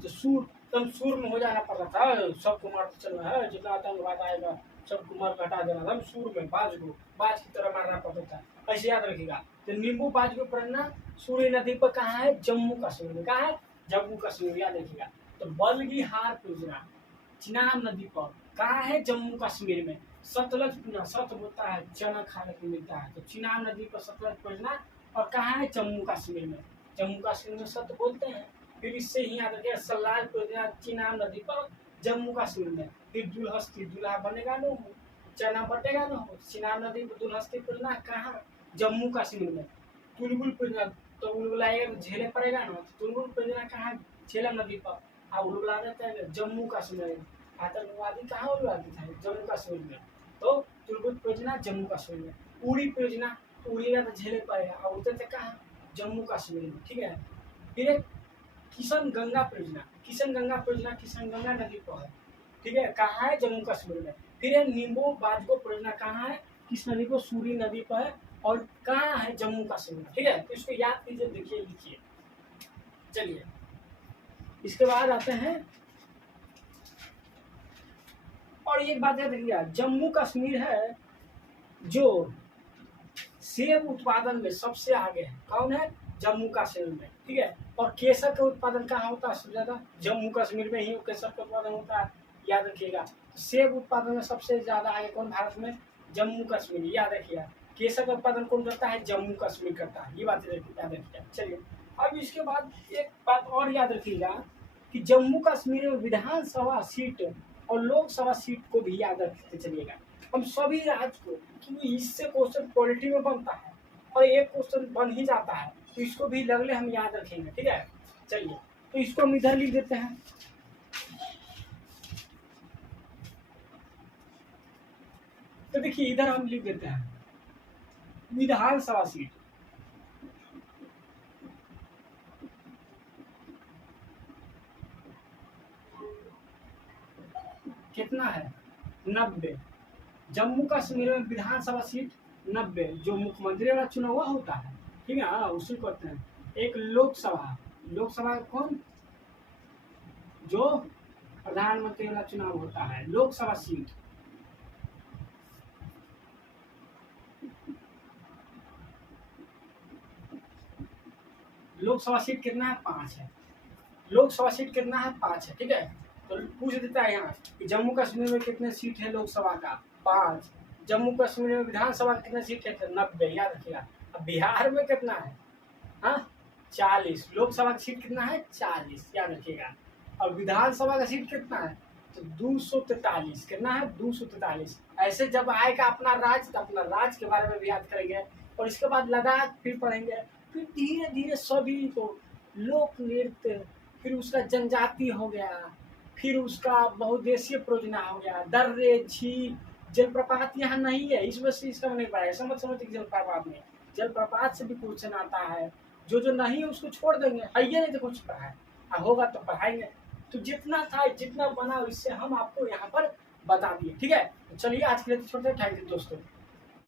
तो सूर में हो जाना पड़ता था, सबको मारते चलना है, जितना आतंकवाद आएगा सबको मार हटा देना था। सूर में बाज की तरह मारना पड़ता था, ऐसे याद रखिएगा। तो नींबू बाज को पढ़ना सूरी नदी पर कहाँ है? जम्मू कश्मीर में। कहाँ है? जम्मू कश्मीर, याद रखिएगा। तो बल्गिहार परियोजना चिनाब नदी पर कहाँ है? जम्मू कश्मीर में। सतलज परियोजना, सत होता है चना खाने को मिलता है, तो चिनाब नदी पर सतलज परियोजना, और कहाँ है? जम्मू कश्मीर में। जम्मू कश्मीर में सत बोलते हैं। फिर इससे ही याद रखिए सलाल परियोजना चिनाब नदी पर जम्मू कश्मीर में। फिर दुल्हस्ती, दूल्हा बनेगा न हो, चना बटेगा न हो, चिनाब नदी पर दुल्हस्ती परियोजना कहाँ? जम्मू कश्मीर में। तुलबुल परियोजना, तो उलबुलाएगा तो झेले पड़ेगा ना, तो तुलबुल परियोजना कहाँ? झेलम नदी पर। अब उलबुला देते हैं जम्मू कश्मीर। आतंकवादी कहाँ उलबुलाते थे? जम्मू कश्मीर में। तो तुलबुल परियोजना जम्मू कश्मीर में। उड़ी परियोजना, उड़ेगा तो झेले पड़ेगा, और उड़ते थे कहाँ? जम्मू कश्मीर में, ठीक है। फिर एक किशन गंगा परियोजना, किशन गंगा नदी पर है, ठीक है, कहाँ है? जम्मू कश्मीर में। फिर है नींबू बाजगो परियोजना, कहाँ है? किस नदी पर? सूरी नदी पर है, और कहाँ है? जम्मू कश्मीर में, ठीक है। तो इसको याद कीजिए, देखिए, लिखिए। चलिए इसके बाद आते हैं, और एक बात याद रखिएगा, जम्मू कश्मीर है जो सेब उत्पादन में सबसे आगे है। कौन है? जम्मू कश्मीर में, ठीक है। और केसर का उत्पादन कहाँ होता है सबसे ज्यादा? जम्मू कश्मीर में ही केसर का उत्पादन होता है, याद रखिएगा। सेब उत्पादन में सबसे ज्यादा आगे कौन भारत में? जम्मू कश्मीर, याद रखिएगा। केसर का उत्पादन कौन करता है? जम्मू कश्मीर करता है, ये बात याद रखिएगा। चलिए अब इसके बाद एक बात और याद रखिएगा कि जम्मू कश्मीर में विधानसभा सीट और लोकसभा सीट को भी याद रखते चलिएगा हम सभी राज्य को, क्योंकि इससे क्वेश्चन पॉलिटी में बनता है और एक क्वेश्चन बन ही जाता है, तो इसको भी लगले हम याद रखेंगे, ठीक है। चलिए तो इसको हम इधर लिख देते हैं। तो देखिए इधर हम लिख देते हैं विधानसभा सीट, कितना है? 90। जम्मू कश्मीर में विधानसभा सीट 90, जो मुख्यमंत्री वाला चुनाव हुआ होता है, ठीक है, हाँ उसी को कहते हैं। एक लोकसभा कौन? जो प्रधानमंत्री वाला चुनाव होता है, लोकसभा सीट। लोकसभा सीट कितना है? 5 है। लोकसभा सीट कितना है? 5 है, ठीक है। तो पूछ देता है यहाँ कि जम्मू कश्मीर में कितने सीट है लोकसभा का? 5। जम्मू कश्मीर में विधानसभा का कितने सीट है? 90, याद रखिएगा। अब बिहार में कितना है? हाँ 40। लोकसभा का सीट कितना है? 40, याद रखिएगा। और विधानसभा का सीट कितना है? तो 243। कितना है? 243। ऐसे जब आएगा अपना राज्य, तो अपना राज्य के बारे में भी याद करेंगे, और इसके बाद लद्दाख फिर पढ़ेंगे। फिर धीरे धीरे सभी को लोक नृत्य, फिर उसका जनजाति हो गया, फिर उसका बहुद्देशीय परियोजना हो गया, दर्रे, झील, जलप्रपात यहाँ नहीं है, इस वजह से इसका नहीं पढ़ाया। समझ जलप्रपात में, जलप्रपात से भी क्वेश्चन आता है। जो नहीं है उसको छोड़ देंगे, आइए नहीं तो कुछ पढ़ाए, होगा तो पढ़ाएंगे। तो जितना था जितना बना इससे हम आपको यहाँ पर बता दिए, ठीक है। चलिए आज के लिए छोड़ते हैं। थैंक यू दोस्तों।